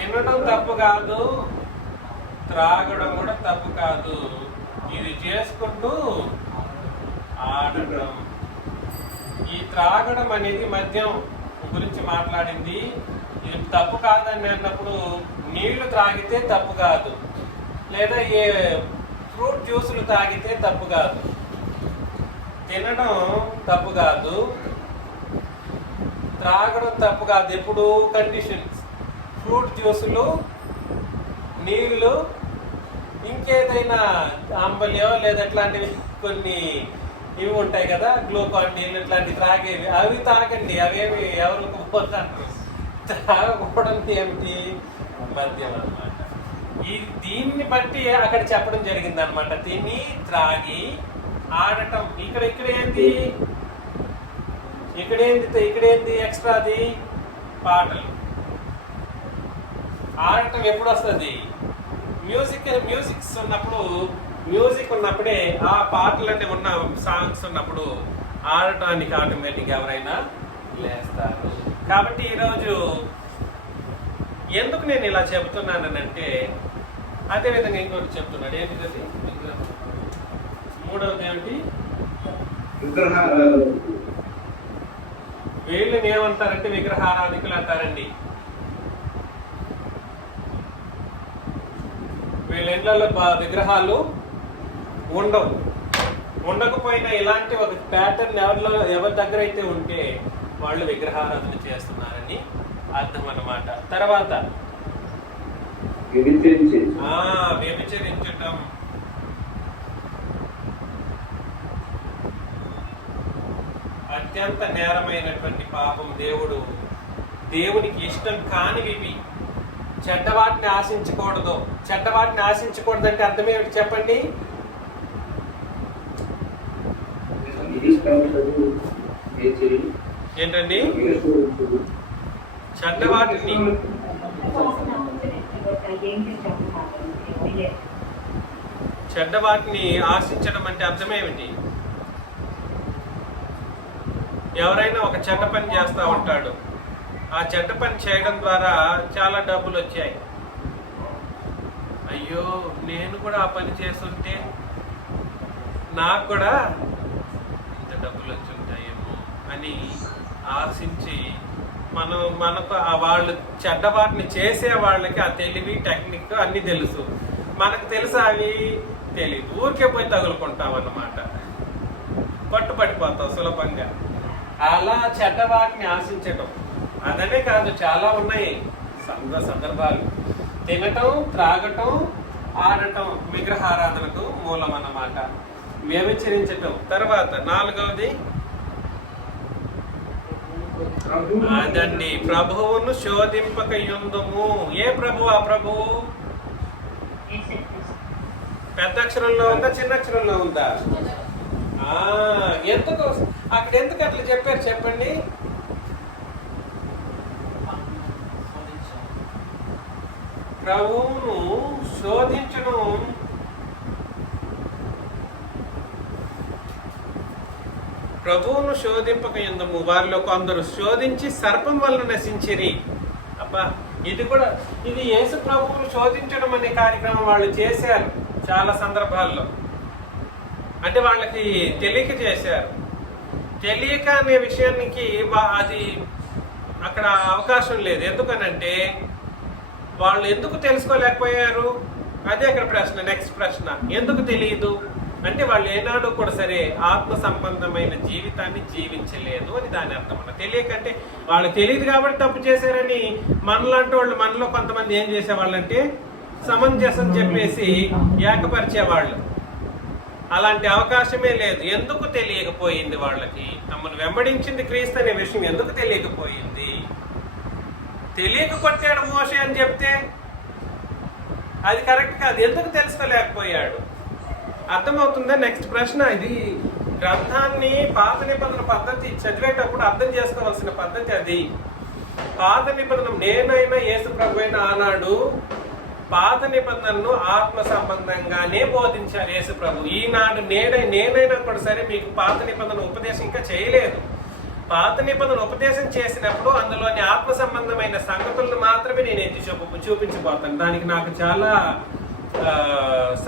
తినడం తప్పు కాదు, త్రాగడం కూడా తప్పు కాదు. ఇది చేసుకుంటూ ఆడటం. ఈ త్రాగడం అనేది మద్యం గురించి మాట్లాడింది. ఇది తప్పు కాదని అన్నప్పుడు నీళ్లు త్రాగితే తప్పు కాదు, లేదా ఏ ఫ్రూట్ జ్యూసులు తాగితే తప్పు కాదు. తినడం తప్పు కాదు, త్రాగడం తప్పు కాదు. ఎప్పుడు కండిషన్స్. ఫ్రూట్ జ్యూసులు, నీళ్ళు, ఇంకేదైనా అంబలియో లేదా ఇట్లాంటివి కొన్ని ఇవి ఉంటాయి కదా, గ్లూకాన్ నీళ్ళు ఇట్లాంటివి త్రాగేవి, అవి తాగండి. అవేమి ఎవరికి పోతారు. త్రాగకూడదు ఏమిటి? మద్యం అన్నమాట. దీన్ని బట్టి అక్కడ చెప్పడం జరిగింది అనమాట. తిని త్రాగి ఆడటం. ఇక్కడేంది ఎక్స్ట్రాది? పాటలు. ఆడటం ఎప్పుడు వస్తుంది? మ్యూజిక్స్ ఉన్నప్పుడు, మ్యూజిక్ ఉన్నప్పుడే, ఆ పాటలన్నీ ఉన్న సాంగ్స్ ఉన్నప్పుడు ఆడటానికి ఆటోమేటిక్ ఎవరైనా లేస్తారు. కాబట్టి ఈరోజు ఎందుకు నేను ఇలా చెబుతున్నానంటే, అదేవిధంగా ఇంకోటి చెప్తున్నాడు. ఏంటిది? మూడవది ఏమిటి? వీళ్ళని ఏమంటారంటే విగ్రహారాధికులు అంటారండి. వీళ్ళ ఇళ్లలో విగ్రహాలు ఉండవు. ఉండకపోయినా ఇలాంటి ఒక ప్యాటర్న్ ఎవరి దగ్గర అయితే ఉంటే వాళ్ళు విగ్రహారాధన చేస్తున్నారని అర్థం అన్నమాట. తర్వాత వ్యభిచరించటం. అత్యంత నేరమైనటువంటి పాపం. దేవునికి ఇష్టం కానివి. చెడ్డవాటిని ఆశించకూడదు. చెడ్డవాటిని ఆశించకూడదు అంటే అర్థం ఏమిటి చెప్పండి? ఏంటండి? చెడ్డవాటిని ఆశించడం అంటే అర్థం ఏమిటి? ఎవరైనా ఒక చెడ్డ పని చేస్తూ ఉంటాడు. ఆ చెడ్డ పని చేయడం ద్వారా చాలా డబ్బులు వచ్చాయి. అయ్యో, నేను కూడా ఆ పని చేస్తుంటే నాకు కూడా ఇంత డబ్బులు వచ్చి ఉంటాయేమో అని ఆశించి మనకు వాళ్ళు చెడ్డవాటిని చేసే వాళ్ళకి ఆ తెలివి, టెక్నిక్ అన్నీ తెలుసు. మనకు తెలుసా? అవి తెలియదు. ఊరికే పోయి తగులుకుంటాం అన్నమాట. పట్టుపడిపోతాం సులభంగా. అలా చెడ్డవాటిని ఆశించటం. అదనే కాదు, చాలా ఉన్నాయి సందర్భాలు. తినటం, త్రాగటం, ఆడటం విగ్రహారాధనకు మూలం అన్నమాట. వ్యభిచరించటం. తర్వాత నాలుగవది అదండి, ప్రభువును శోధింపక యుందుము. ఏ ప్రభువు? ఆ ప్రభువు పెద్ద అక్షరంలో ఉందా, చిన్న అక్షరంలో ఉందా? ఎందుకు అక్కడ ఎందుకు అట్లా చెప్పారు చెప్పండి? ప్రభువును శోధించడం. ప్రభువును శోధింపక యుందుము. వారిలో కొందరు శోధించి సర్పం వలన నశించిరి. అబ్బా, ఇది యేసు ప్రభువును శోధించడం అనే కార్యక్రమం వాళ్ళు చేశారు చాలా సందర్భాల్లో. అంటే వాళ్ళకి తెలియక చేశారు. తెలియక అనే విషయానికి అది అక్కడ అవకాశం లేదు. ఎందుకనంటే వాళ్ళు ఎందుకు తెలుసుకోలేకపోయారు? అదే అక్కడ ప్రశ్న. నెక్స్ట్ ప్రశ్న, ఎందుకు తెలియదు అంటే వాళ్ళు ఏనాడు కూడా సరే ఆత్మ సంబంధమైన జీవితాన్ని జీవించలేదు అని దాని అర్థం అన్న. తెలియకంటే వాళ్ళకి తెలియదు కాబట్టి తప్పు చేశారని మనలాంటి వాళ్ళు, మనలో కొంతమంది ఏం చేసేవాళ్ళంటే సమంజసం చెప్పేసి ఏకపరిచేవాళ్ళు. అలాంటి అవకాశమే లేదు. ఎందుకు తెలియకపోయింది వాళ్ళకి? తమను వెంబడించింది క్రీస్తు అనే విషయం ఎందుకు తెలియకపోయింది? తెలియక కొట్టాడు మోషే అని చెప్తే అది కరెక్ట్ కాదు. ఎందుకు తెలుసుకోలేకపోయాడు? అర్థమవుతుందా? నెక్స్ట్ ప్రశ్న. ఇది గ్రంథాన్ని పాత నిబంధన పద్ధతి చదివేటప్పుడు అర్థం చేసుకోవాల్సిన పద్ధతి అది. పాత నిబంధన నేనైనా యేసు ప్రభు అయినా ఆనాడు పాత నిబంధనను ఆత్మ సంబంధంగానే బోధించారు యేసు ప్రభు. ఈనాడు నేనైనా కూడా సరే మీకు పాత నిబంధన ఉపదేశం ఇంకా చేయలేదు. పాత నిబంధన ఉపదేశం చేసినప్పుడు అందులోని ఆత్మ సంబంధమైన సంగతులను మాత్రమే నేను ఎత్తి చూపించబోతాను. దానికి నాకు చాలా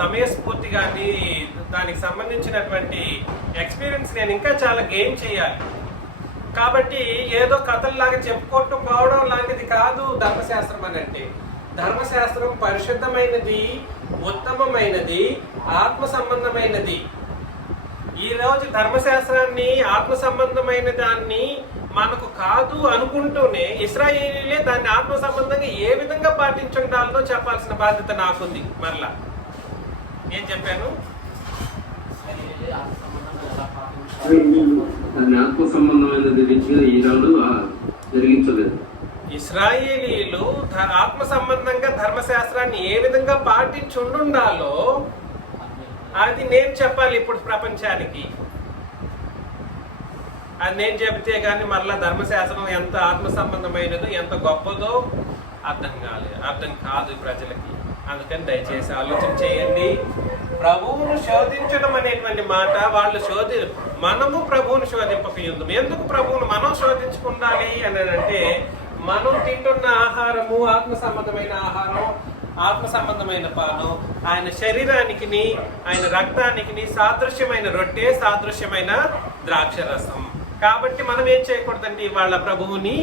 సమయస్ఫూర్తి కానీ దానికి సంబంధించినటువంటి ఎక్స్పీరియన్స్ నేను ఇంకా చాలా గెయిన్ చేయాలి. కాబట్టి ఏదో కథల్లాగా చెప్పుకోవటం పోవడం లాంటిది కాదు ధర్మశాస్త్రం అని అంటే. ధర్మశాస్త్రం పరిశుద్ధమైనది, ఉత్తమమైనది, ఆత్మ సంబంధమైనది. ఈ రోజు ధర్మశాస్త్రాన్ని, ఆత్మ సంబంధమైన దాన్ని మనకు కాదు అనుకుంటూనే ఇశ్రాయేలీలే దాన్ని ఆత్మ సంబంధంగా ఏ విధంగా పాటించుండాలో చెప్పాల్సిన బాధ్యత నాకుంది. మరలా ఏం చెప్పాను? ఆత్మ సంబంధమైనది జరిగించలేదు. ఇశ్రాయేలీలు ఆత్మ సంబంధంగా ధర్మశాస్త్రాన్ని ఏ విధంగా పాటించుండాలో అది నేను చెప్పాలి ఇప్పుడు ప్రపంచానికి. అది నేను చెబితే కానీ మరలా ధర్మశాస్త్రం ఎంత ఆత్మ సంబంధమైనదో, ఎంత గొప్పదో అర్థం కాదు ప్రజలకి. అందుకని దయచేసి ఆలోచన చేయండి. ప్రభువును శోధించడం అనేటువంటి మాట వాళ్ళు మనము ప్రభువును శోధింపకయుందు. ఎందుకు ప్రభువును మనం శోధించుకుండాలి అని అంటే, మనం తింటున్న ఆహారము ఆత్మ సంబంధమైన ఆహారం, ఆత్మ సంబంధమైన పాను, ఆయన శరీరానికి, ఆయన రక్తానికి సాదృశ్యమైన రొట్టె, సాదృశ్యమైన ద్రాక్ష రసం. కాబట్టి మనం ఏం చేయకూడదండి, వాళ్ళ ప్రభువుని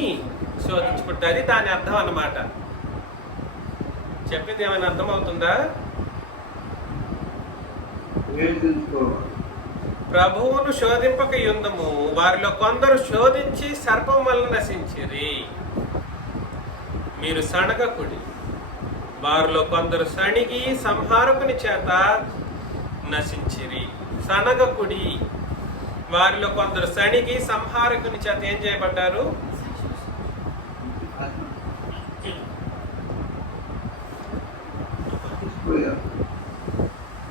శోధించుకుంటారు. దాని అర్థం అన్నమాట. చెప్పింది ఏమైనా అర్థమవుతుందా? ప్రభువును శోధింపక యుందము, వారిలో కొందరు శోధించి సర్పం వల్ల నశించిరి. మీరు సణగకుడి, వారిలో కొందరు సణిగి సంహారకుని చేత నశించిరి. సనగకుడి, వారిలో కొందరు సణిగి సంహారకుని చేత ఏం చేయబడ్డారు?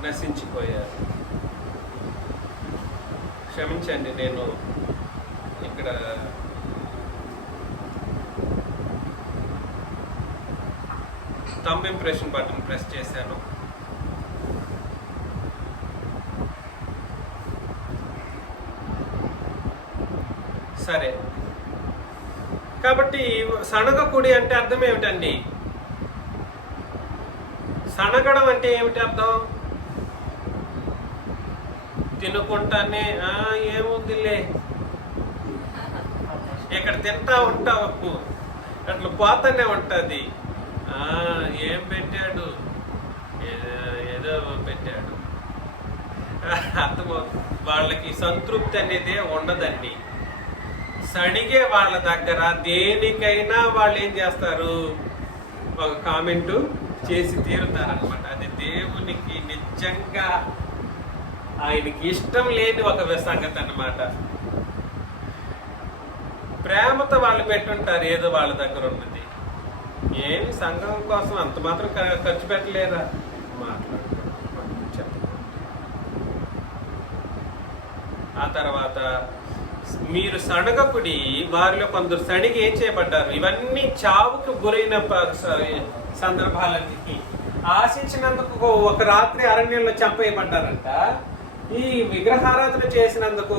నశించిపోయారు. క్షమించండి, నేను ఇక్కడ థంబ్ ఇంప్రెషన్ బటన్ ప్రెస్ చేశాను. సరే, కాబట్టి సనగకుడి అంటే అర్థం ఏమిటండి? సనగడం అంటే ఏమిటి అర్థం? తినుకుంటానే ఏముందిలే, ఇక్కడ తింటా ఉంటావు, అట్లా పోతానే ఉంటుంది. ఏం పెట్టాడు, ఏదో పెట్టాడు. అర్థమవుతుంది. వాళ్ళకి సంతృప్తి అనేదే ఉండదండి. సడిగే వాళ్ళ దగ్గర దేనికైనా వాళ్ళు ఏం చేస్తారు? ఒక కామెంటు చేసి తీరుతారనమాట. అది దేవునికి నిజంగా ఆయనకి ఇష్టం లేని ఒక సంగతి అన్నమాట. ప్రేమతో వాళ్ళు పెట్టుంటారు ఏదో వాళ్ళ దగ్గర ఉన్నది. ఏమి సంఘం కోసం అంత మాత్రం ఖర్చు పెట్టలేరా? ఆ తర్వాత మీరు సణగకుడి, వారిలో కొందరు సణిగి ఏం చేయబడ్డారు? ఇవన్నీ చావుకు గురైన సందర్భాలన్నిటికీ ఆశించినందుకు ఒక రాత్రి అరణ్యంలో చంపేయబడ్డారంట. ఈ విగ్రహారాధన చేసినందుకు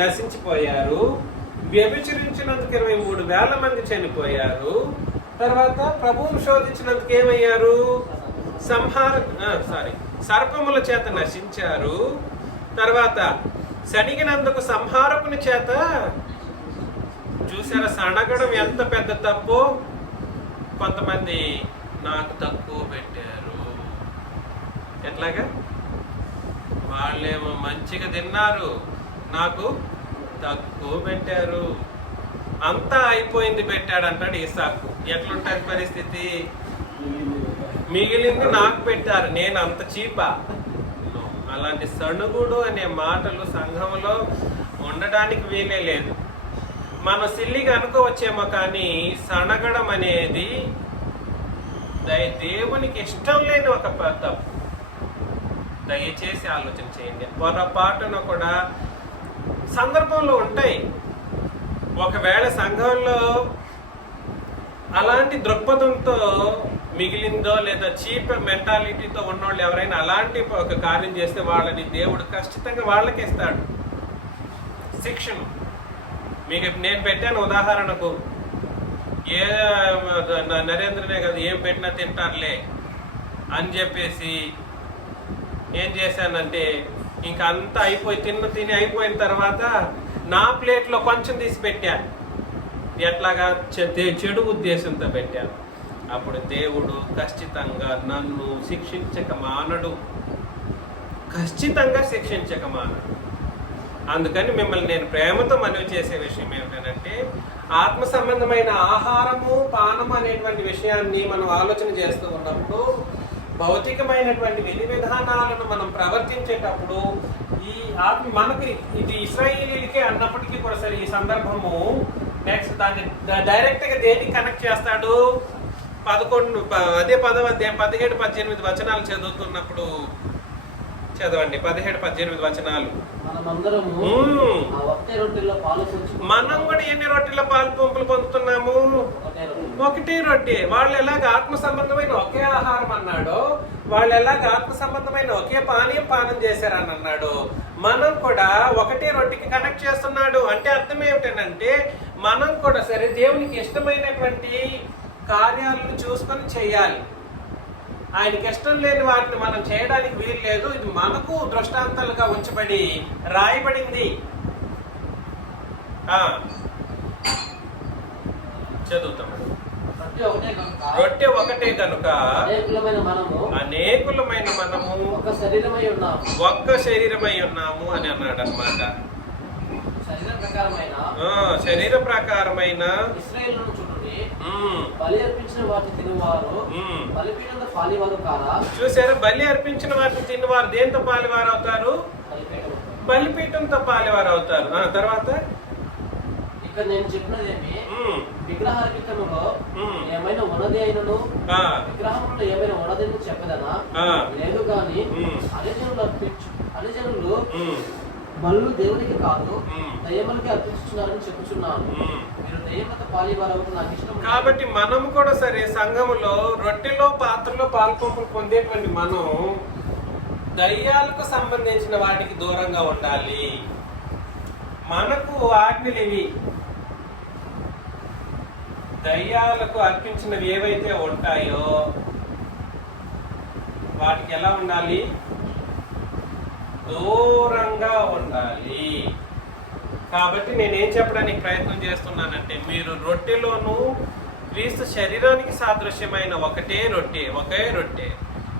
నశించిపోయారు. వ్యభిచరించినందుకు 23,000 మంది చనిపోయారు. తర్వాత ప్రభువును శోధించినందుకు ఏమయ్యారు? సర్పముల చేత నశించారు. తర్వాత సణిగినందుకు సంహారకుని చేత, చూసారా సణగడం ఎంత పెద్ద తప్పో. కొంతమంది నాకు తక్కువ పెట్టారు. ఎట్లాగా? వాళ్ళేమో మంచిగా తిన్నారు, నాకు తక్కువ పెట్టారు. అంతా అయిపోయింది పెట్టాడు అంటాడు ఇసాకు. ఎట్లుంటుంది పరిస్థితి? మిగిలింది నాకు పెట్టారు, నేను అంత చీపా? అలాంటి సణుగుడు అనే మాటలు సంఘంలో ఉండడానికి వీలే లేదు. మనం సిల్లిగా అనుకోవచ్చేమో, కానీ సణగడం అనేది దేవునికి ఇష్టం లేని ఒక తప్పు. దయచేసి ఆలోచన చేయండి. పొరపాటున కూడా సందర్భంలో ఉంటాయి. ఒకవేళ సంఘంలో అలాంటి దృక్పథంతో మిగిలిందో లేదా చీప్ మెంటాలిటీతో ఉన్నోళ్ళు ఎవరైనా అలాంటి ఒక కార్యం చేస్తే వాళ్ళని దేవుడు ఖచ్చితంగా వాళ్ళకి ఇస్తాడు శిక్షను. మీకు నేను పెట్టాను ఉదాహరణకు, ఏ నరేంద్రనే కదా ఏం పెట్టినా తింటారులే అని చెప్పేసి ఏం చేశానంటే ఇంకా అంతా అయిపోయి తిని అయిపోయిన తర్వాత నా ప్లేట్లో కొంచెం తీసి పెట్టాను. ఎట్లాగా చెడు ఉద్దేశంతో పెట్టాను. అప్పుడు దేవుడు ఖచ్చితంగా నన్ను శిక్షించక మానడు, ఖచ్చితంగా శిక్షించక మానడు. అందుకని మిమ్మల్ని నేను ప్రేమతో మనవి చేసే విషయం ఏమిటంటే, ఆత్మ సంబంధమైన ఆహారము పానము అనేటువంటి విషయాన్ని మనం ఆలోచన చేస్తూ ఉన్నప్పుడు, భౌతికమైనటువంటి విధి విధానాలను మనం ప్రవర్తించేటప్పుడు ఈ ఆత్మ మనకి ఇది ఇశ్రాయేలీలకే అన్నప్పటికీ కూడా సరే ఈ సందర్భము నెక్స్ట్ దాన్ని డైరెక్ట్గా దేనికి కనెక్ట్ చేస్తాడు? 11 అదే 10వ అధ్యాయం 17-18 వచనాలు చదువుతున్నప్పుడు చదవండి. 17-18 వచనాలు. మనం కూడా ఎన్ని రొట్టెల పాలు పంపులు పొందుతున్నాము? ఒకటే రొట్టె. వాళ్ళు ఎలాగ ఆత్మ సంబంధమైన ఒకే ఆహారం అన్నాడో, వాళ్ళు ఎలాగ ఆత్మ సంబంధమైన ఒకే పానం చేశారని అన్నాడు, మనం కూడా ఒకటే రొట్టెకి కనెక్ట్ చేస్తున్నాడు. అంటే అర్థం ఏమిటంటే, మనం కూడా సరే దేవునికి ఇష్టమైనటువంటి కార్యాలను చూసుకొని చేయాలి. ఆయనకి ఇష్టం లేని వాటిని మనం చేయడానికి వీలు లేదు. ఇది మనకు దృష్టాంతాలుగా ఉంచబడి రాయబడింది. చదువుతాం. రొట్టె ఒకటే కనుక అనేకులమైన మనము ఒక్క శరీరమై ఉన్నాము అని అన్నాడు అన్నమాట. శరీర ప్రకారమైన చూసారా? బలి అర్పించిన వాటిని తిన్నవారు దేంతో పాలివారు అవుతారు? బలిపీఠంతో పాలివారు అవుతారు. తర్వాత ఇక్కడ నేను చెప్పినదేమి, విగ్రహార్పితములో ఏమైనా ఉన్నది అయినను విగ్రహంలో ఏమైనా ఉన్నదని చెప్పదనా? లేదు గాని అనిజనులు బలు దేవునికి కాదు దయ్యములకి అర్పించుతున్నారని చెప్పుచున్నాను. మీరు దయ్యములతో పాలివారు నాకు ఇష్టం. కాబట్టి మనం కూడా సరే సంఘములో రొట్టెలో పాత్రలో పాల్పంపులు పొందేటువంటి మనం దయ్యాలకు సంబంధించిన వాటికి దూరంగా ఉండాలి. మనకు ఆజ్ఞలు ఇవి. దయ్యాలకు అర్పించినవి ఏవైతే ఉంటాయో వాటికి ఎలా ఉండాలి? దూరంగా ఉండాలి. కాబట్టి నేనేం చెప్పడానికి ప్రయత్నం చేస్తున్నానంటే, మీరు రొట్టెలోనూ క్రీస్తు శరీరానికి సాదృశ్యమైన ఒకే రొట్టె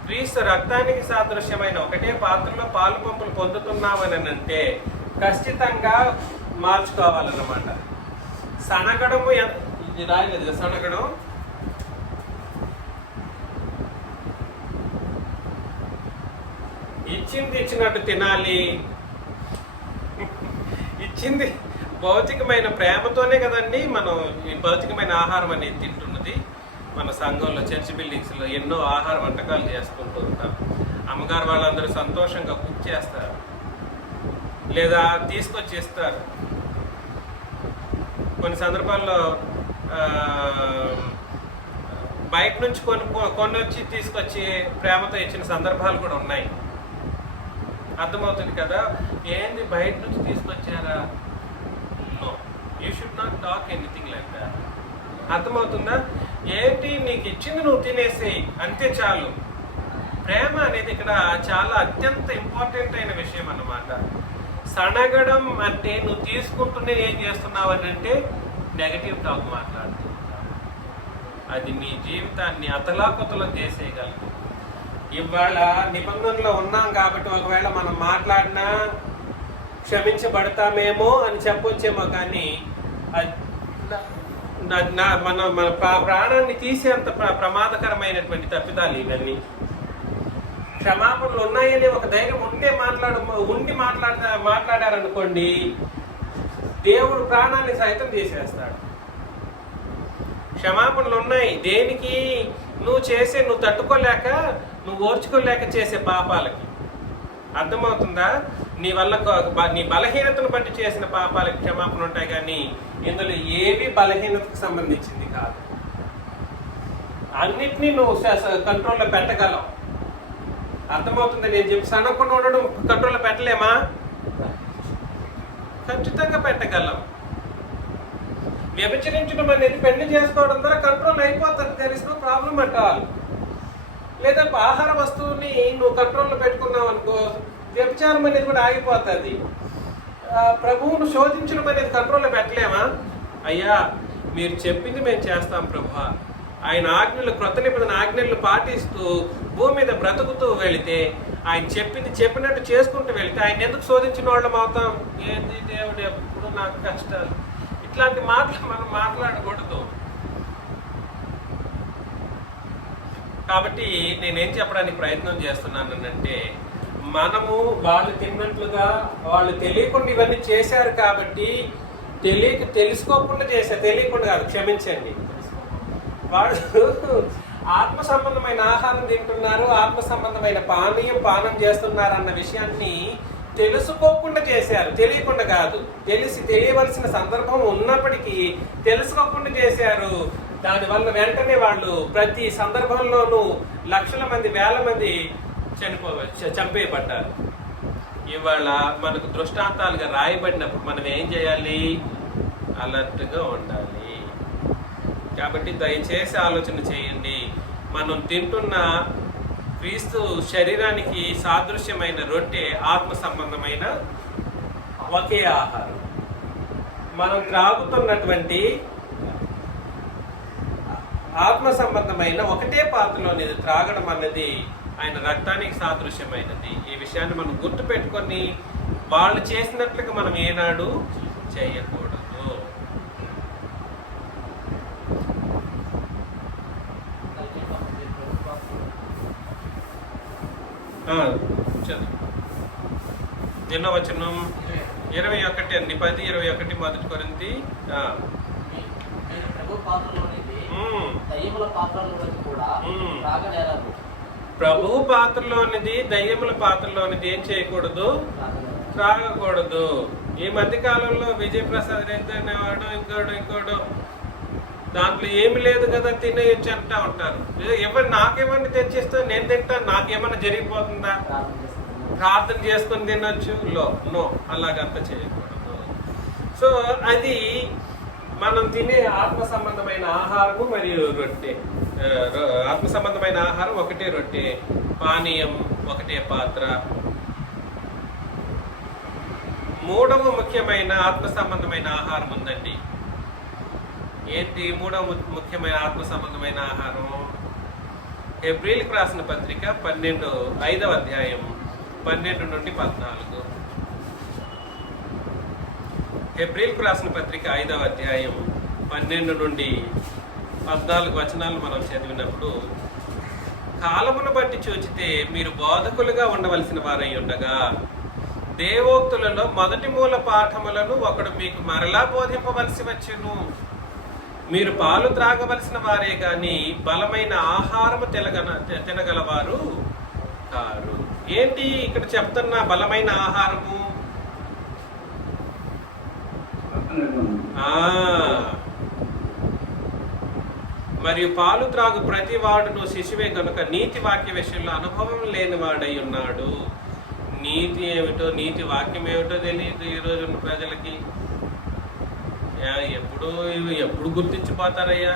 క్రీస్తు రక్తానికి సాదృశ్యమైన ఒకటే పాత్రలో పాలు పంపులు పొందుతున్నామని అంటే ఖచ్చితంగా మార్చుకోవాలన్నమాట. సనగడము ఇది రాయలేదు. సనగడం ఇచ్చింది ఇచ్చినట్టు తినాలి. ఇచ్చింది భౌతికమైన ప్రేమతోనే కదండి మనం ఈ భౌతికమైన ఆహారం అనేది తింటున్నది. మన సంఘంలో చర్చ్ బిల్డింగ్స్లో ఎన్నో ఆహార వంటకాలు చేసుకుంటూ ఉంటాం. అమ్మగారు వాళ్ళందరూ సంతోషంగా కుక్ చేస్తారు లేదా తీసుకొచ్చి ఇస్తారు. కొన్ని సందర్భాల్లో బయట నుంచి కొన్ని వచ్చి తీసుకొచ్చి ప్రేమతో ఇచ్చిన సందర్భాలు కూడా ఉన్నాయి. అర్థమవుతుంది కదా? ఏంది బయట నుంచి తీసుకొచ్చారా? No, you should not talk anything like that. అర్థమవుతుందా? ఏంటి నీకు ఇచ్చింది నువ్వు తినేసేయి అంతే చాలు. ప్రేమ అనేది ఇక్కడ చాలా అత్యంత ఇంపార్టెంట్ అయిన విషయం అన్నమాట. సనగడం అంటే నువ్వు తీసుకుంటూనే ఏం చేస్తున్నావు అని అంటే నెగటివ్ టాక్ మాట్లాడుతున్నావు. అది నీ జీవితాన్ని అతలాకుతలం చేసేయగలదు. ఇవాళ నిబంధనలో ఉన్నాం కాబట్టి ఒకవేళ మనం మాట్లాడినా క్షమించబడతామేమో అని చెప్పొచ్చేమో, కానీ మన ప్రాణాన్ని తీసేంత ప్రమాదకరమైనటువంటి తప్పిదాలు ఇవన్నీ. క్షమాపణలు ఉన్నాయని ఒక ధైర్యం ఉండి మాట్లాడారనుకోండి, దేవుడు ప్రాణాన్ని సైతం తీసేస్తాడు. క్షమాపణలు ఉన్నాయి దేనికి? నువ్వు తట్టుకోలేక నువ్వు ఓర్చుకోలేక చేసే పాపాలకి. అర్థమవుతుందా? నీ వల్ల నీ బలహీనతను బట్టి చేసిన పాపాలకి క్షమాపణ ఉంటాయి, కానీ ఇందులో ఏవి బలహీనతకు సంబంధించింది కాదు. అన్నిటినీ నువ్వు కంట్రోల్లో పెట్టగలవు. అర్థమవుతుంది? నేను చెప్పి సనకుండా ఉండడం కంట్రోల్లో పెట్టలేమా? ఖచ్చితంగా పెట్టగలం. వ్యభిచరించడం అనేది పెళ్లి చేసుకోవడం ద్వారా కంట్రోల్ అయిపోతుంది. There is no problem at all. లేదా ఆహార వస్తువుని నువ్వు కంట్రోల్లో పెట్టుకున్నావు అనుకో, వ్యభిచారం అనేది కూడా ఆగిపోతుంది. ప్రభువును శోధించడం అనేది కంట్రోల్లో పెట్టలేమా? అయ్యా మీరు చెప్పింది మేము చేస్తాం ప్రభా, ఆయన ఆజ్ఞలు, క్రొత్త నిబంధన ఆజ్ఞలు పాటిస్తూ భూమి మీద బ్రతుకుతూ వెళితే, ఆయన చెప్పింది చెప్పినట్టు చేసుకుంటూ వెళితే ఆయన ఎందుకు శోధించిన వాళ్ళం అవుతాం? ఏంది దేవుడు ఎప్పుడు నాకు కష్టాలు, ఇట్లాంటి మాటలు మనం మాట్లాడకూడదు. కాబట్టి నేనేం చెప్పడానికి ప్రయత్నం చేస్తున్నానంటే, మనము వాళ్ళు తిన్నట్లుగా వాళ్ళు తెలియకుండా ఇవన్నీ చేశారు కాబట్టి, తెలుసుకోకుండా చేశారు, తెలియకుండా కాదు, క్షమించండి. వాళ్ళు ఆత్మ సంబంధమైన ఆహారం తింటున్నారు, ఆత్మ సంబంధమైన పానం చేస్తున్నారు అన్న విషయాన్ని తెలుసుకోకుండా చేశారు, తెలియకుండా కాదు. తెలియవలసిన సందర్భం ఉన్నప్పటికీ తెలుసుకోకుండా చేశారు. దానివల్ల వెంటనే వాళ్ళు ప్రతి సందర్భంలోనూ లక్షల మంది, వేల మంది చంపేయబడ్డారు. ఇవాళ మనకు దృష్టాంతాలుగా రాయబడినప్పుడు మనం ఏం చేయాలి? అలర్ట్గా ఉండాలి. కాబట్టి దయచేసి ఆలోచన చేయండి. మనం తింటున్న క్రీస్తు శరీరానికి సాదృశ్యమైన రొట్టె ఆత్మ సంబంధమైన ఒకే ఆహారం. మనం త్రాగుతున్నటువంటి ఆత్మ సంబంధమైన ఒకటే పాత్రలోని త్రాగడం అన్నది ఆయన రక్తానికి సాదృశ్యమైనది. ఈ విషయాన్ని మనం గుర్తు పెట్టుకొని వాళ్ళు చేసినట్లుగా మనం ఏనాడు చేయకూడదు. చదువు. ఎన్నో వచనం? 21 అండి. 10:21 మొదటి కొరింథీ. ప్రభు పాత్రలోనిది దయ్యముల పాత్రలోనిది ఏం చేయకూడదు? త్రాగకూడదు. ఈ మధ్య కాలంలో విజయప్రసాద్ రెడ్డి అనేవాడు ఇంకోడు దాంట్లో ఏమి లేదు కదా తినేయచ్చు అంటా ఉంటారు. నాకేమన్నా తెచ్చిస్తా, నేను తింటాను, నాకేమన్నా జరిగిపోతుందా? ప్రార్థన చేసుకొని తినొచ్చు. నో, అలాగంతా చేయకూడదు. సో అది మనం తినే ఆత్మ సంబంధమైన ఆహారము మరియు రొట్టె. ఆత్మ సంబంధమైన ఆహారం ఒకటే రొట్టె, పానీయం ఒకటే పాత్ర. మూడవ ముఖ్యమైన ఆత్మ సంబంధమైన ఆహారం ఉందండి. ఏంటి మూడవ ముఖ్యమైన ఆత్మ సంబంధమైన ఆహారం? హెబ్రీయులకు రాసిన పత్రిక 5వ అధ్యాయం 12 నుండి 14. హెబ్రీయులకు రాసిన పత్రిక 5వ అధ్యాయం 12 నుండి 14 వచనాలు మనం చదివినప్పుడు, కాలమును బట్టి చూచితే మీరు బోధకులుగా ఉండవలసిన వారై ఉండగా దేవోక్తులలో మొదటి మూల పాఠములను ఒకడు మీకు మరలా బోధింపవలసి వచ్చును. మీరు పాలు త్రాగవలసిన వారే గాని బలమైన ఆహారము తినగలవారు కారు. ఏంటి ఇక్కడ చెప్తున్న బలమైన ఆహారము? మరియు పాలు త్రాగు ప్రతి వాడును శిశువే కనుక నీతి వాక్య విషయంలో అనుభవం లేని వాడై ఉన్నాడు. నీతి ఏమిటో, నీతి వాక్యం ఏమిటో తెలియదు ఈ రోజున్న ప్రజలకి. ఎప్పుడు గుర్తించిపోతారయ్యా?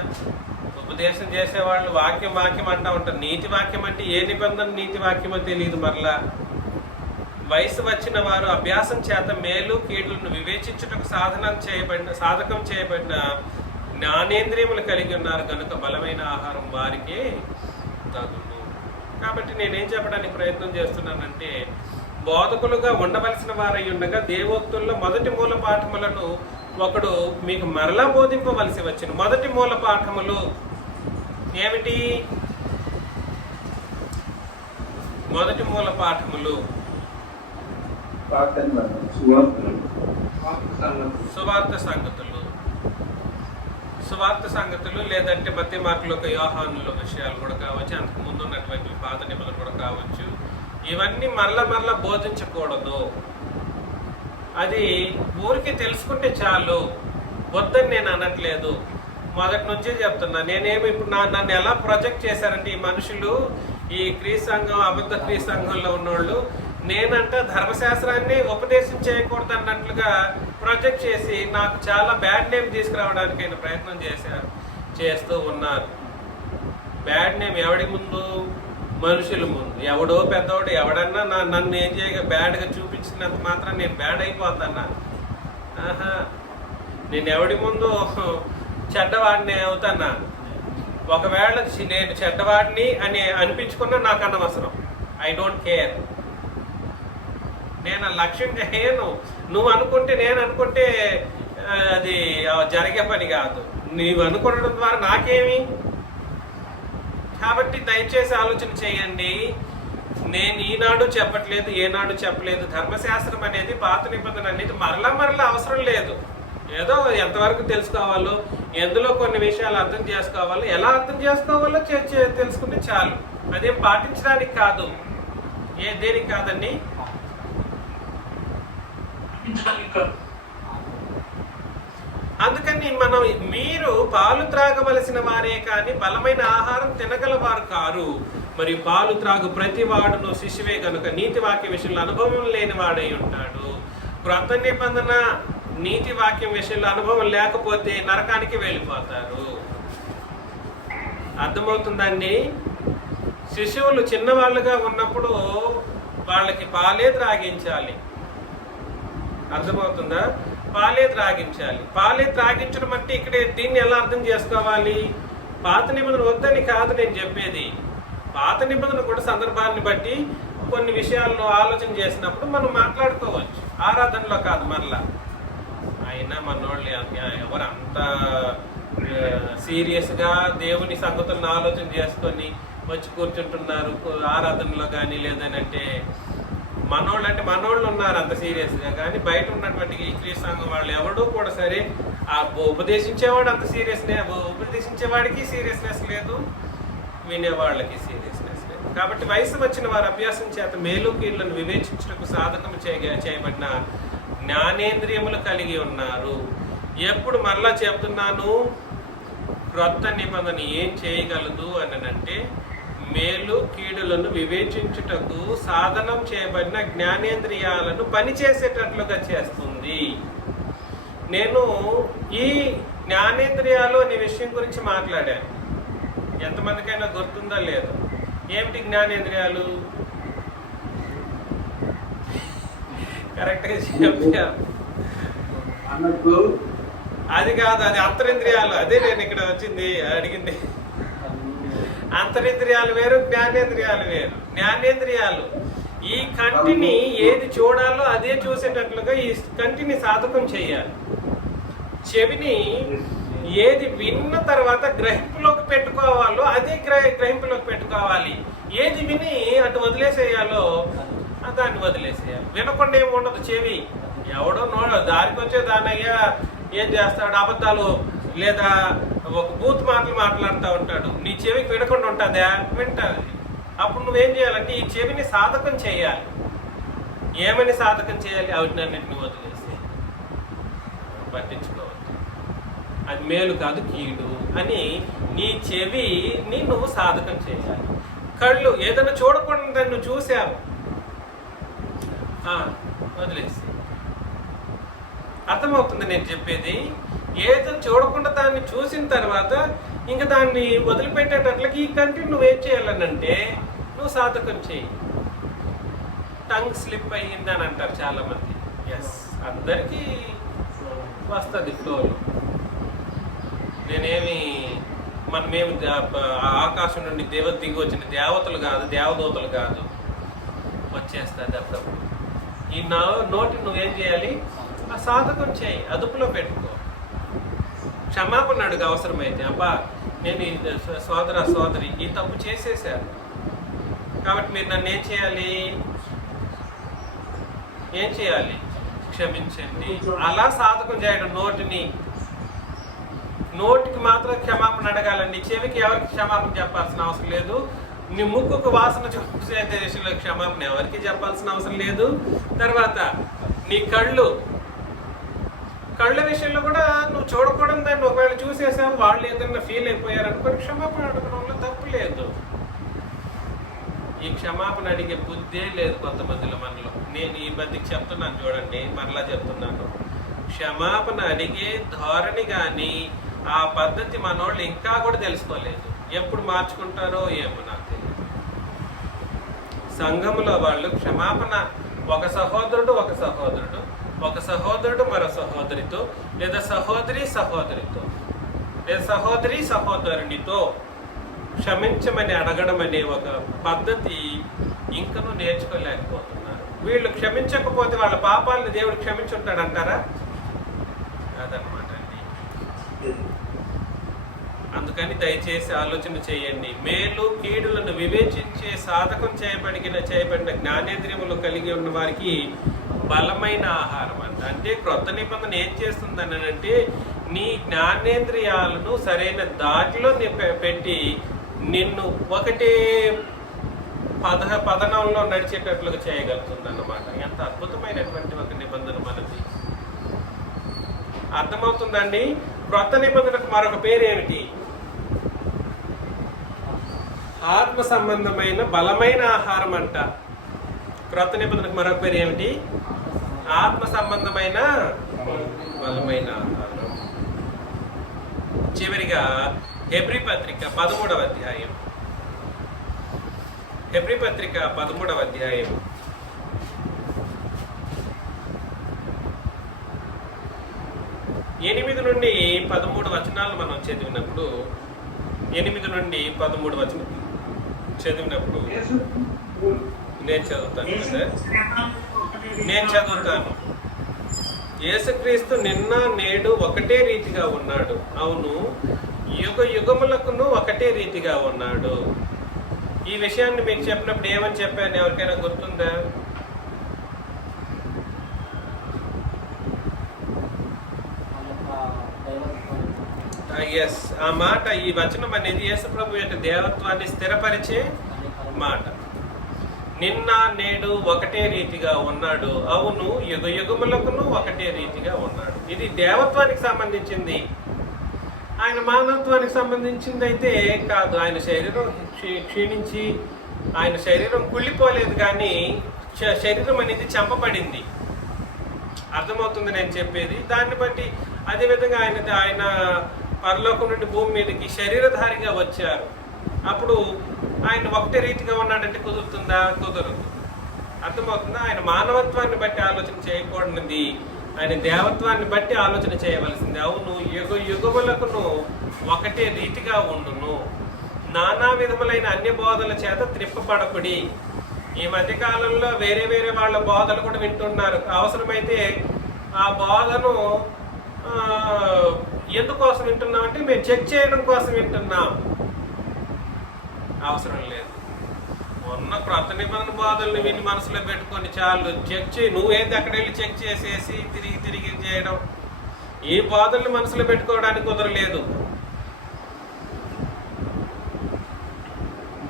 ఉపదేశం చేసేవాళ్ళు వాక్యం అంటా ఉంటారు. నీతి వాక్యం అంటే ఏ నిబంధన నీతి వాక్యమో తెలియదు. మరలా వయసు వచ్చిన వారు అభ్యాసం చేత మేలు కీడులను వివేచించుటకు సాధకం చేయబడిన జ్ఞానేంద్రియములు కలిగి ఉన్నారు కనుక బలమైన ఆహారం వారికే తగును. కాబట్టి నేనేం చెప్పడానికి ప్రయత్నం చేస్తున్నానంటే, బోధకులుగా ఉండవలసిన వారై ఉండగా దేవోక్తుల్లో మొదటి మూల పాఠములను ఒకడు మీకు మరలా బోధింపవలసి వచ్చిన. మొదటి మూల పాఠములు ఏమిటి? మొదటి మూల పాఠములు సువార్త సంగతులు, లేదంటే మధ్య మార్కులు యోహానుల విషయాలు కూడా కావచ్చు, అంతకు ముందు ఉన్నటువంటి పాత నిబంధనలు కూడా కావచ్చు. ఇవన్నీ మరలా బోధించకూడదు. అది ఊరికి తెలుసుకుంటే చాలు, వద్దని నేను అనట్లేదు. మొదటి నుంచే చెప్తున్నా. నేనేమి ఇప్పుడు నన్ను ఎలా ప్రొజెక్ట్ చేశారంటే ఈ మనుషులు, ఈ క్రీస్తు సంఘం, అబద్ధ క్రీస్తు సంఘంలో ఉన్నోళ్ళు, నేనంట ధర్మశాస్త్రాన్ని ఉపదేశం చేయకూడదు అన్నట్లుగా ప్రొజెక్ట్ చేసి నాకు చాలా బ్యాడ్ నేమ్ తీసుకురావడానికి ఆయన ప్రయత్నం చేస్తూ ఉన్నారు. బ్యాడ్ నేమ్ ఎవడి ముందు? మనుషుల ముందు. ఎవడో పెద్దవాడు ఎవడన్నా నన్ను ఏం చేయగా బ్యాడ్గా చూపించినంత మాత్రం నేను బ్యాడ్ అయిపోతానా? ఆహా, నేను ఎవడి ముందు చెడ్డవాడిని అవుతానా? ఒకవేళ నేను చెడ్డవాడిని అని అనిపించుకున్నా నాకు అనవసరం. I don't care. నేను లక్ష్యంగా నువ్వు అనుకుంటే నేను అనుకుంటే అది జరిగే పని కాదు. నీవు అనుకోవడం ద్వారా నాకేమి? కాబట్టి దయచేసి ఆలోచన చేయండి. నేను ఈనాడు చెప్పట్లేదు, ఏనాడు చెప్పలేదు. ధర్మశాస్త్రం అనేది, పాత నిబంధన అనేది మరలా అవసరం లేదు. ఏదో ఎంతవరకు తెలుసుకోవాలో, ఎందులో కొన్ని విషయాలు అర్థం చేసుకోవాలో, ఎలా అర్థం చేసుకోవాలో తెలుసుకుంటే చాలు. అదేం పాటించడానికి కాదు. దేనికి కాదండి? అందుకని మీరు పాలు త్రాగవలసిన వారే కానీ బలమైన ఆహారం తినగలవారు కారు. మరియు పాలు త్రాగు ప్రతి వాడును శిశువే కనుక నీతి వాక్య విషయంలో అనుభవం లేని వాడై ఉంటాడు. క్రొత్త నిబంధన నీతి వాక్యం విషయంలో అనుభవం లేకపోతే నరకానికి వెళ్ళిపోతారు. అర్థమవుతుందండి? శిశువులు చిన్నవాళ్ళుగా ఉన్నప్పుడు వాళ్ళకి పాలే త్రాగించాలి. అర్థమవుతుందా? పాలే త్రాగించాలి. పాలే త్రాగించడం అంటే ఇక్కడ దీన్ని ఎలా అర్థం చేసుకోవాలి? పాత నిబంధన వద్దని కాదు నేను చెప్పేది. పాత నిబంధన కూడా సందర్భాన్ని బట్టి కొన్ని విషయాల్లో ఆలోచన చేసినప్పుడు మనం మాట్లాడుకోవచ్చు. ఆరాధనలో కాదు. మరలా అయినా మనోళ్ళు ఎవరు అంత సీరియస్గా దేవుని సంగతులను ఆలోచన చేసుకొని వచ్చి కూర్చుంటున్నారు ఆరాధనలో కానీ, లేదనంటే మనోళ్ళు ఉన్నారు అంత సీరియస్గా. కానీ బయట ఉన్నటువంటి ఈ క్రీస్తు సంఘం వాళ్ళు ఎవడూ కూడా సరే, ఆ ఉపదేశించేవాడు అంత ఉపదేశించేవాడికి సీరియస్నెస్ లేదు, వినేవాళ్ళకి సీరియస్నెస్ లేదు. కాబట్టి వయసు వచ్చిన వారు అభ్యాసం చేత మేలు కీళ్లను వివేచించుటకు సాధకం చేయబడిన జ్ఞానేంద్రియములు కలిగి ఉన్నారు. ఎప్పుడు మరలా చెప్తున్నాను, క్రొత్త నిబంధన ఏం చేయగలదు అంటే మేలు కీడులను వివేచించుటకు సాధనం చేయబడిన జ్ఞానేంద్రియాలను పనిచేసేటట్లుగా చేస్తుంది. నేను ఈ జ్ఞానేంద్రియాలు అనే విషయం గురించి మాట్లాడాను. ఎంతమందికైనా గుర్తుందో లేదో? ఏమిటి జ్ఞానేంద్రియాలు? కరెక్ట్గా చెప్పా. అది కాదు, అది అంతరింద్రియాలు. అదే నేను ఇక్కడ వచ్చింది అడిగింది. అంతరింద్రియాలు వేరు, జ్ఞానేంద్రియాలు వేరు. జ్ఞానేంద్రియాలు ఈ కంటిని ఏది చూడాలో అదే చూసేటట్లుగా ఈ కంటిని సాధకం చేయాలి. చెవిని ఏది విన్న తర్వాత గ్రహింపులోకి పెట్టుకోవాలో అదే గ్రహింపులోకి పెట్టుకోవాలి. ఏది విని అటు వదిలేసేయాలో దాన్ని వదిలేసేయాలి. వినకుండా ఏమి ఉండదు. చెవి ఎవడో దారికి వచ్చే దానయ్యా ఏం చేస్తాడు? అబద్ధాలు లేదా ఒక బూత్ మాటలు మాట్లాడుతూ ఉంటాడు. నీ చెవికి వినకుండా ఉంటుందా? వింటుంది. అప్పుడు నువ్వేం చేయాలంటే ఈ చెవిని సాధకం చేయాలి. ఏమని సాధకం చేయాలి? వాటినన్నింటిని వదిలేసి పట్టించుకోవద్దు. అది మేలు కాదు, కీడు అని నీ చెవిని నువ్వు సాధకం చేయాలి. కళ్ళు ఏదైనా చూడకుండా దాన్ని నువ్వు చూసావు, వదిలేసి. అర్థమవుతుంది నేను చెప్పేది? ఏదో చూడకుండా దాన్ని చూసిన తర్వాత ఇంకా దాన్ని వదిలిపెట్టేటట్లకి ఈ కంటిని నువ్వేం చేయాలనంటే నువ్వు సాధకం చేయి. టంగ్ స్లిప్ అయ్యింది అని అంటారు చాలామంది. ఎస్, అందరికీ వస్తుంది ఫ్లోలో. మనమేమి ఆకాశం నుండి దిగి వచ్చిన దేవతలు కాదు, దేవదూతలు కాదు. వచ్చేస్తుంది అప్పుడప్పుడు. ఈ నోటిని నువ్వేం చేయాలి? ఆ సాధకం చేయి, అదుపులో పెట్టుకో. క్షమాపణ అడుగు అవసరమైతే. అబ్బా, నేను సోదరి ఈ తప్పు చేసేసాను, కాబట్టి మీరు నన్ను ఏం చేయాలి? క్షమించండి. అలా సాధకం చేయడం. నోటికి మాత్రం క్షమాపణ అడగాలండి. చెవికి ఎవరికి క్షమాపణ చెప్పాల్సిన అవసరం లేదు. నీ ముక్కుకు వాసన చూసే విషయంలో క్షమాపణ ఎవరికి చెప్పాల్సిన అవసరం లేదు. తర్వాత నీ కళ్ళ విషయంలో కూడా నువ్వు చూడకూడదు. దాన్ని ఒకవేళ చూసేసావు, వాళ్ళు ఏదైనా ఫీల్ అయిపోయారు అనుకోని క్షమాపణ అడగడంలో తప్పు లేదు. ఈ క్షమాపణ అడిగే బుద్ధే లేదు కొంతమందిలో మనలో. నేను ఈ మధ్యకి చెప్తున్నాను చూడండి, మరలా చెప్తున్నాను. క్షమాపణ అడిగే ధోరణి కానీ ఆ పద్ధతి మనోళ్ళు ఇంకా కూడా తెలుసుకోలేదు. ఎప్పుడు మార్చుకుంటారో ఏమో నాకు తెలియదు. సంఘములో వాళ్ళు క్షమాపణ ఒక సహోదరుడు మరో సహోదరితో, లేదా సహోదరితో, లేదా సహోదరునితో క్షమించమని అడగడం అనే ఒక పద్ధతి ఇంకనూ నేర్చుకోలేకపోతున్నారు. వీళ్ళు క్షమించకపోతే వాళ్ళ పాపాలను దేవుడు క్షమించుంటాడంటారా? అదనమాట అండి. అందుకని దయచేసి ఆలోచన చేయండి. మేలు కీడులను వివేచించే సాధకం చేయబడిన జ్ఞానేంద్రియములు కలిగి ఉన్న వారికి బలమైన ఆహారం అంట. అంటే క్రొత్త నిబంధన ఏం చేస్తుందని అంటే నీ జ్ఞానేంద్రియాలను సరైన దాటిలో పెట్టి నిన్ను ఒకటే పదనంలో నడిచేటట్లుగా చేయగలుగుతుంది అన్నమాట. ఎంత అద్భుతమైనటువంటి ఒక నిబంధన మనది. అర్థమవుతుందండి? క్రొత్త నిబంధనకు మరొక పేరు ఏమిటి? ఆత్మ సంబంధమైన బలమైన ఆహారం అంట. క్రొత్త నిబంధనకు మరొక పేరు ఏమిటి? ఆత్మ సంబంధమైన బలమైన ఆహారం. చివరిగా హెబ్రీ పత్రిక 13వ అధ్యాయం. హెబ్రీ పత్రిక 13వ అధ్యాయం 8 నుండి 13 వచనాలు మనం చదివినప్పుడు 8 నుండి 13 వచనం చదివినప్పుడు నేను చదువుతాను. యేసుక్రీస్తు నిన్న నేడు ఒకటే రీతిగా ఉన్నాడు. అవును, యుగ యుగములకును ఒకటే రీతిగా ఉన్నాడు. ఈ విషయాన్ని మీకు చెప్పినప్పుడు ఏమని చెప్పాను? ఎవరికైనా గుర్తుందా? ఎస్, ఆ మాట, ఈ వచనం అనేది యేసు ప్రభు యొక్క దేవత్వాన్ని స్థిరపరిచే మాట. నిన్న నేడు ఒకటే రీతిగా ఉన్నాడు. అవును, యుగ యుగములకును ఒకటే రీతిగా ఉన్నాడు. ఇది దేవత్వానికి సంబంధించింది. ఆయన మానవత్వానికి సంబంధించింది అయితే కాదు. ఆయన శరీరం క్షీణించి ఆయన శరీరం కుళ్ళిపోలేదు, కానీ శరీరం అనేది చంపబడింది. అర్థమవుతుంది నేను చెప్పేది? దాన్ని బట్టి అదేవిధంగా ఆయన పరలోకం నుండి భూమి మీదకి శరీరధారిగా వచ్చారు. అప్పుడు ఆయన ఒకటే రీతిగా ఉన్నాడంటే కుదురుతుందా? కుదరదు. అర్థమవుతుందా? ఆయన మానవత్వాన్ని బట్టి ఆలోచన చేయకూడనిది, ఆయన దేవత్వాన్ని బట్టి ఆలోచన చేయవలసింది. అవును, యుగ యుగములకును ఒకటే రీతిగా ఉండును. నానా విధములైన అన్య బోధల చేత త్రిప్పబడకుడి. ఈ మధ్యకాలంలో వేరే వేరే వాళ్ళ బోధలు కూడా వింటున్నారు. అవసరమైతే ఆ బోధను ఎందుకోసం వింటున్నామంటే మేము చెక్ చేయడం కోసం వింటున్నాం. అవసరం లేదు. ఉన్న క్రొత్త నిబంధన బోధనలు విని మనసులో పెట్టుకొని చాలు చెక్ చేయి. నువ్వేంది అక్కడ వెళ్ళి చెక్ చేసేసి తిరిగి చేయడం. ఈ బోధనలు మనసులో పెట్టుకోవడానికి కుదరలేదు.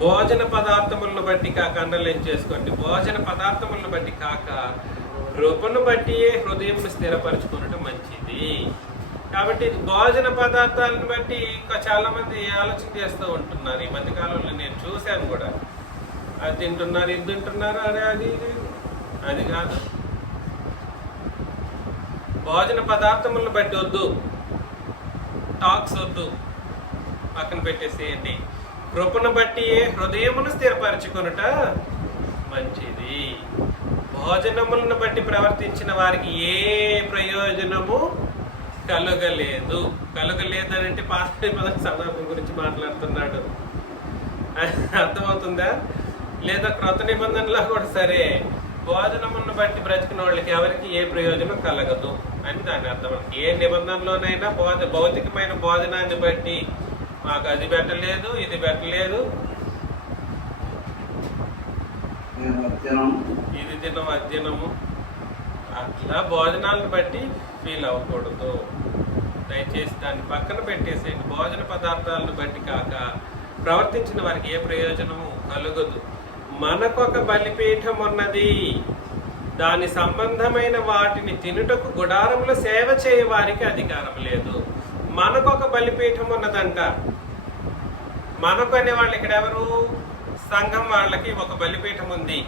భోజన పదార్థములను బట్టి కాక అండర్లైన్ చేసుకోండి. భోజన పదార్థములను బట్టి కాక కృపను బట్టి హృదయంను స్థిరపరచుకోవడం మంచిది. కాబట్టి భోజన పదార్థాలను బట్టి ఇంకా చాలా మంది ఆలోచన చేస్తూ ఉంటున్నారు. ఈ మధ్య కాలంలో నేను చూశాను కూడా. అది తింటున్నారు, ఇది తింటున్నారు, అది కాదు. భోజన పదార్థములను బట్టి వద్దు, టాక్స్ వద్దు, పక్కన పెట్టేసేయండి. కృపను బట్టి హృదయమును స్థిరపరచుకొనుట మంచిది. భోజనములను బట్టి ప్రవర్తించిన వారికి ఏ ప్రయోజనము కలుగలేదనంటే పాత నిబంధన సందర్భం గురించి మాట్లాడుతున్నాడు. అర్థమవుతుందా? లేదా క్రొత్త నిబంధనలో కూడా సరే, భోజనములను బట్టి బ్రతికిన వాళ్ళకి ఎవరికి ఏ ప్రయోజనం కలగదు అని దాని అర్థం. ఏ నిబంధనలోనైనా భౌతికమైన భోజనాన్ని బట్టి మాకు అది పెట్టలేదు, ఇది పెట్టలేదు, ఇది తినం అధ్యయనము, అట్లా భోజనాలను బట్టి ఫీల్ అవ్వకూడదు. దయచేసి దాన్ని పక్కన పెట్టేసేయండి. భోజన పదార్థాలను బట్టి కాక ప్రవర్తించిన వారికి ఏ ప్రయోజనము కలుగదు. మనకొక బలిపీఠం ఉన్నది, దాని సంబంధమైన వాటిని తినుటకు గుడారంలో సేవ చేయ వారికి అధికారం లేదు. మనకొక బలిపీఠం ఉన్నదంట. మనకు అనే వాళ్ళు ఇక్కడ ఎవరు? సంఘం వాళ్ళకి ఒక బలిపీఠం ఉంది.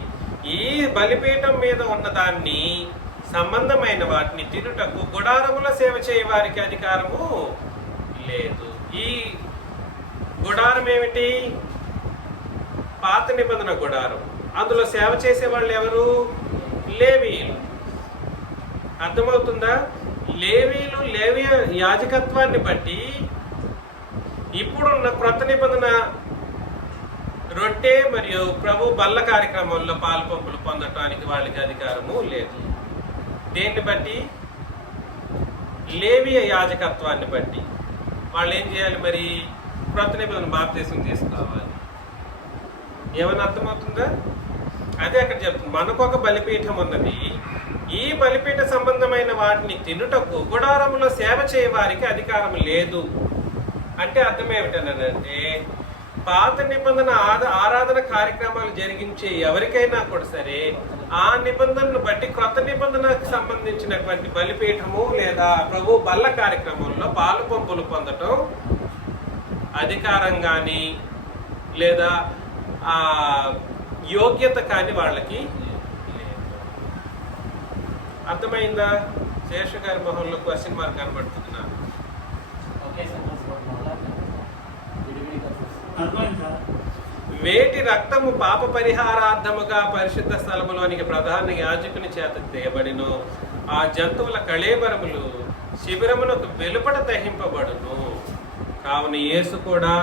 ఈ బలిపీఠం మీద ఉన్నదాన్ని సంబంధమైన వాటిని తినుటకు గుడారముల సేవ చేయ వారికి అధికారము లేదు. ఈ గుడారం ఏమిటి? పాత నిబంధన గుడారం. అందులో సేవ చేసే వాళ్ళు ఎవరు? లేవీయులు. అర్థమవుతుందా? లేవీయులు లేవీయ యాజకత్వాన్ని బట్టి ఇప్పుడున్న క్రొత్త నిబంధన రొట్టె మరియు ప్రభు బల్ల కార్యక్రమంలో పాలుపంపులు పొందటానికి వాళ్ళకి అధికారము లేదు. దేన్ని బట్టి? లేవీయ యాజకత్వాన్ని బట్టి. వాళ్ళు ఏం చేయాలి మరి? క్రొత్త నిబంధన బాప్తీసం తీసుకోవాలి. ఏమని అర్థమవుతుందా? అదే అక్కడ చెప్తుంది, మనకు ఒక బలిపీఠం ఉన్నది, ఈ బలిపీఠ సంబంధమైన వాటిని తినుటకు గుడారములో సేవ చేయ వారికి అధికారం లేదు. అంటే అర్థం ఏమిటనంటే, పాత నిబంధన ఆరాధన కార్యక్రమాలు జరిగించే ఎవరికైనా కూడా సరే ఆ నిబంధనను బట్టి క్రొత్త నిబంధనకు సంబంధించినటువంటి బలిపీఠము లేదా ప్రభు బల్ల కార్యక్రమంలో పాలు పంపులు పొందటం అధికారం కానీ లేదా ఆ యోగ్యత కానీ వాళ్ళకి లేదు. అర్థమైందా? శేష గారి మొహంలో క్వశ్చన్ మార్క్ కనబడుతుంది నాకు. వేటి రక్తము పాప పరిహారార్థముగా పరిశుద్ధ స్థలములోనికి ప్రధాన యాజకుని చేత తేయబడిను, ఆ జంతువుల కళేబరములు శిబిరమునకు వెలుపట దహింపబడును. కావున యేసు కూడా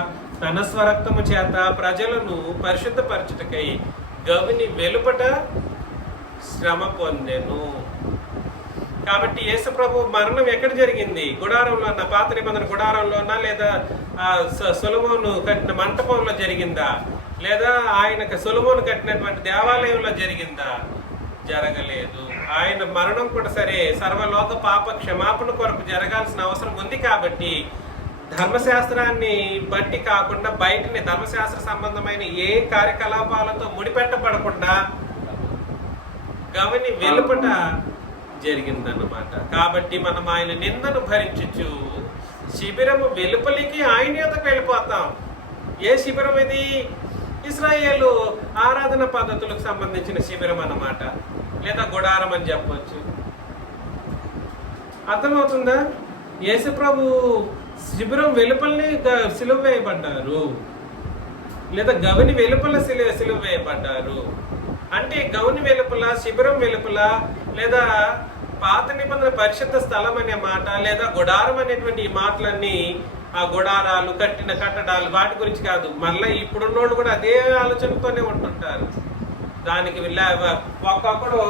తన స్వరక్తము చేత ప్రజలను పరిశుద్ధపరచుటకై గవిని వెలుపట శ్రమ పొందెను. కాబట్టి యేసు ప్రభు మరణం ఎక్కడ జరిగింది? గుడారంలో ఉన్న పాత నిబంధన గుడారంలోనా, లేదా సొలొమోను కట్టిన మంటపంలో జరిగిందా, లేదా ఆయనకు సొలొమోను కట్టినటువంటి దేవాలయంలో జరిగిందా? జరగలేదు. ఆయన మరణం కూడా సరే సర్వలోక పాప క్షమాపణ కొరకు జరగాల్సిన అవసరం ఉంది. కాబట్టి ధర్మశాస్త్రాన్ని బట్టి కాకుండా బయటని ధర్మశాస్త్ర సంబంధమైన ఏ కార్యకలాపాలతో ముడిపెట్టబడకుండా గవిని వెలుపట జరిగిందన్నమాట. కాబట్టి మనం ఆయన నిందను భరించు శిబిరము వెలుపలికి ఆయన యొద్దకు వెళ్ళిపోతాం. ఏ శిబిరం ఇది? ఇశ్రాయేలు ఆరాధన పద్ధతులకు సంబంధించిన శిబిరం అన్నమాట, లేదా గుడారం అని చెప్పొచ్చు. అర్థమవుతుందా? యేసు ప్రభు శిబిరం వెలుపల్ని సిలువ వేయబడ్డారు, లేదా గవిని వెలుపల సిలువ వేయబడ్డారు. అంటే గవిని వెలుపల, శిబిరం వెలుపల, లేదా పాత నిబంధన పరిశుద్ధ స్థలం అనే మాట, లేదా గుడారం అనేటువంటి ఈ మాటలన్నీ ఆ గుడారాలు, కట్టిన కట్టడాలు వాటి గురించి కాదు. మళ్ళీ ఇప్పుడున్నోళ్ళు కూడా అదే ఆలోచనతోనే ఉంటుంటారు. దానికి ఒక్కొక్కడు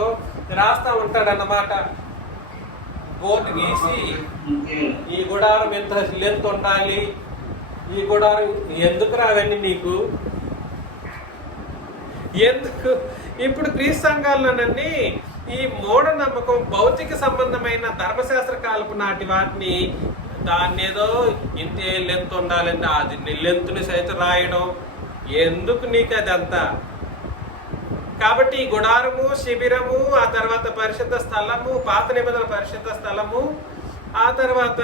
రాస్తా ఉంటాడన్నమాట. బోర్డు గీసి ఈ గుడారం ఎంత లెంత్ ఉండాలి, ఈ గుడారం ఎందుకు రావన్నీ నీకు ఎందుకు? ఇప్పుడు క్రీస్తు సంఘాలన్నీ ఈ మూఢనమ్మకం, భౌతిక సంబంధమైన ధర్మశాస్త్ర కాలపు నాటి వాటిని దాన్ని ఏదో ఇంతే లెంత్ ఉండాలంటే అది లెంత్ని సైతం రాయడం ఎందుకు నీకు అదంతా? కాబట్టి ఈ గుడారము, శిబిరము, ఆ తర్వాత పరిశుద్ధ స్థలము, పాత నిబంధన పరిశుద్ధ స్థలము, ఆ తర్వాత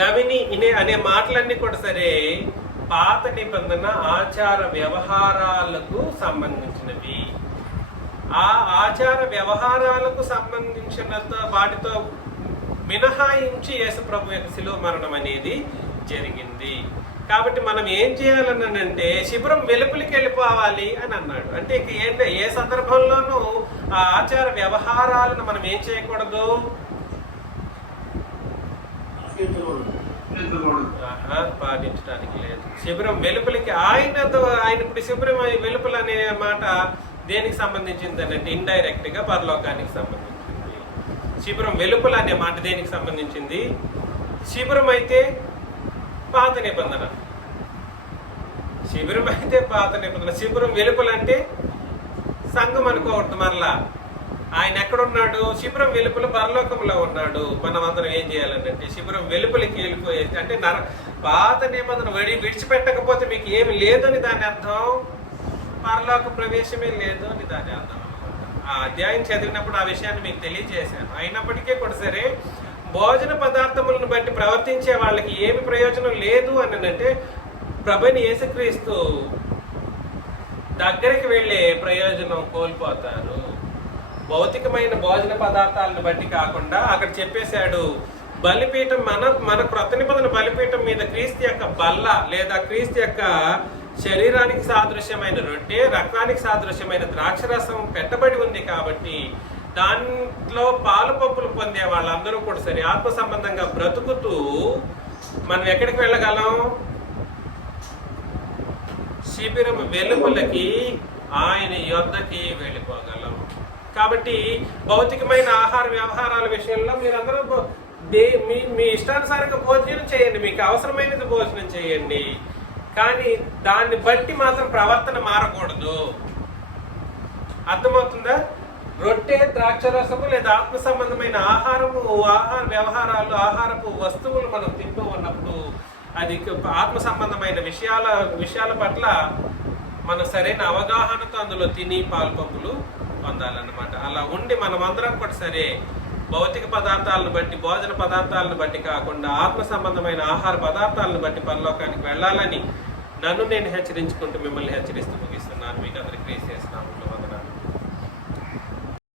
గవిని అనే మాటలన్నీ కూడా సరే పాత నిబంధన ఆచార వ్యవహారాలకు సంబంధించినవి. ఆ ఆచార వ్యవహారాలకు సంబంధించిన వాటితో మినహాయించి యేసు ప్రభు యొక్క శిలువ మరణం అనేది జరిగింది. కాబట్టి మనం ఏం చేయాలని అంటే శిబిరం వెలుపలికి వెళ్ళిపోవాలి అని అన్నాడు. అంటే ఏ సందర్భంలోనూ ఆ ఆచార వ్యవహారాలను మనం ఏం చేయకూడదు, పాటించడానికి లేదు. శిబిరం వెలుపలికి ఆయన ఇప్పుడు శిబిరం వెలుపల అనే మాట దేనికి సంబంధించింది అంటే ఇండైరెక్ట్ గా పరలోకానికి సంబంధించింది. శిబిరం వెలుపల అనే మాట దేనికి సంబంధించింది? శిబిరం అయితే పాత నిబంధన, శిబిరం అయితే పాత నిబంధన. శిబిరం వెలుపలంటే సంఘం అనుకోవద్దు. మరలా ఆయన ఎక్కడున్నాడు? శిబిరం వెలుపల పరలోకంలో ఉన్నాడు. మనం అందరం ఏం చేయాలంటే శిబిరం వెలుపలికి వెళ్ళిపోయేది అంటే పాత నిబంధన విడిచిపెట్టకపోతే మీకు ఏమి లేదని దాని అర్థం, పరలోక ప్రవేశమే లేదు అని దాని అర్థం అనమాట. ఆ అధ్యాయం చదివినప్పుడు ఆ విషయాన్ని మీకు తెలియజేశాను. అయినప్పటికీ కూడా సరే భోజన పదార్థములను బట్టి ప్రవర్తించే వాళ్ళకి ఏమి ప్రయోజనం లేదు అని అంటే ప్రభుని యేసుక్రీస్తు దగ్గరికి వెళ్ళే ప్రయోజనం కోల్పోతారు. భౌతికమైన భోజన పదార్థాలను బట్టి కాకుండా అక్కడ చెప్పేశాడు, బలిపీఠం మన క్రొత్త నిబంధన బలిపీఠం మీద క్రీస్తు యొక్క బల్ల లేదా క్రీస్తు యొక్క శరీరానికి సాదృశ్యమైన రొట్టె, రక్తానికి సాదృశ్యమైన ద్రాక్షరసం పెట్టబడి ఉంది కాబట్టి దాంట్లో పాలు పంపులు పొందే వాళ్ళందరూ కూడా సరే ఆత్మ సంబంధంగా బ్రతుకుతూ మనం ఎక్కడికి వెళ్ళగలం? శిబిరం వెలుగులకి ఆయన యొద్దకి వెళ్ళిపోగలం. కాబట్టి భౌతికమైన ఆహార వ్యవహారాల విషయంలో మీరందరూ మీ ఇష్టానుసారంగా భోజనం చేయండి, మీకు అవసరమైనది భోజనం చేయండి, కానీ దాన్ని బట్టి మాత్రం ప్రవర్తన మారకూడదు. అర్థమవుతుందా? రొట్టె, ద్రాక్షరసము లేదా ఆత్మ సంబంధమైన ఆహారము, ఆహార వ్యవహారాలు, ఆహారపు వస్తువులు మనం తింటూ ఉన్నప్పుడు అది ఆత్మ సంబంధమైన విషయాల పట్ల మన సరైన అవగాహనతో అందులో తిని పాలు పంపులు పొందాలన్నమాట. అలా ఉండి మనమందరం కూడా సరే భౌతిక పదార్థాలను బట్టి, భోజన పదార్థాలను బట్టి కాకుండా ఆత్మ సంబంధమైన ఆహార పదార్థాలను బట్టి పరలోకానికి వెళ్ళాలని నన్ను నేను హెచ్చరించుకుంటూ మిమ్మల్ని హెచ్చరిస్తూ ముగిస్తున్నాను. మీకు అందరికీ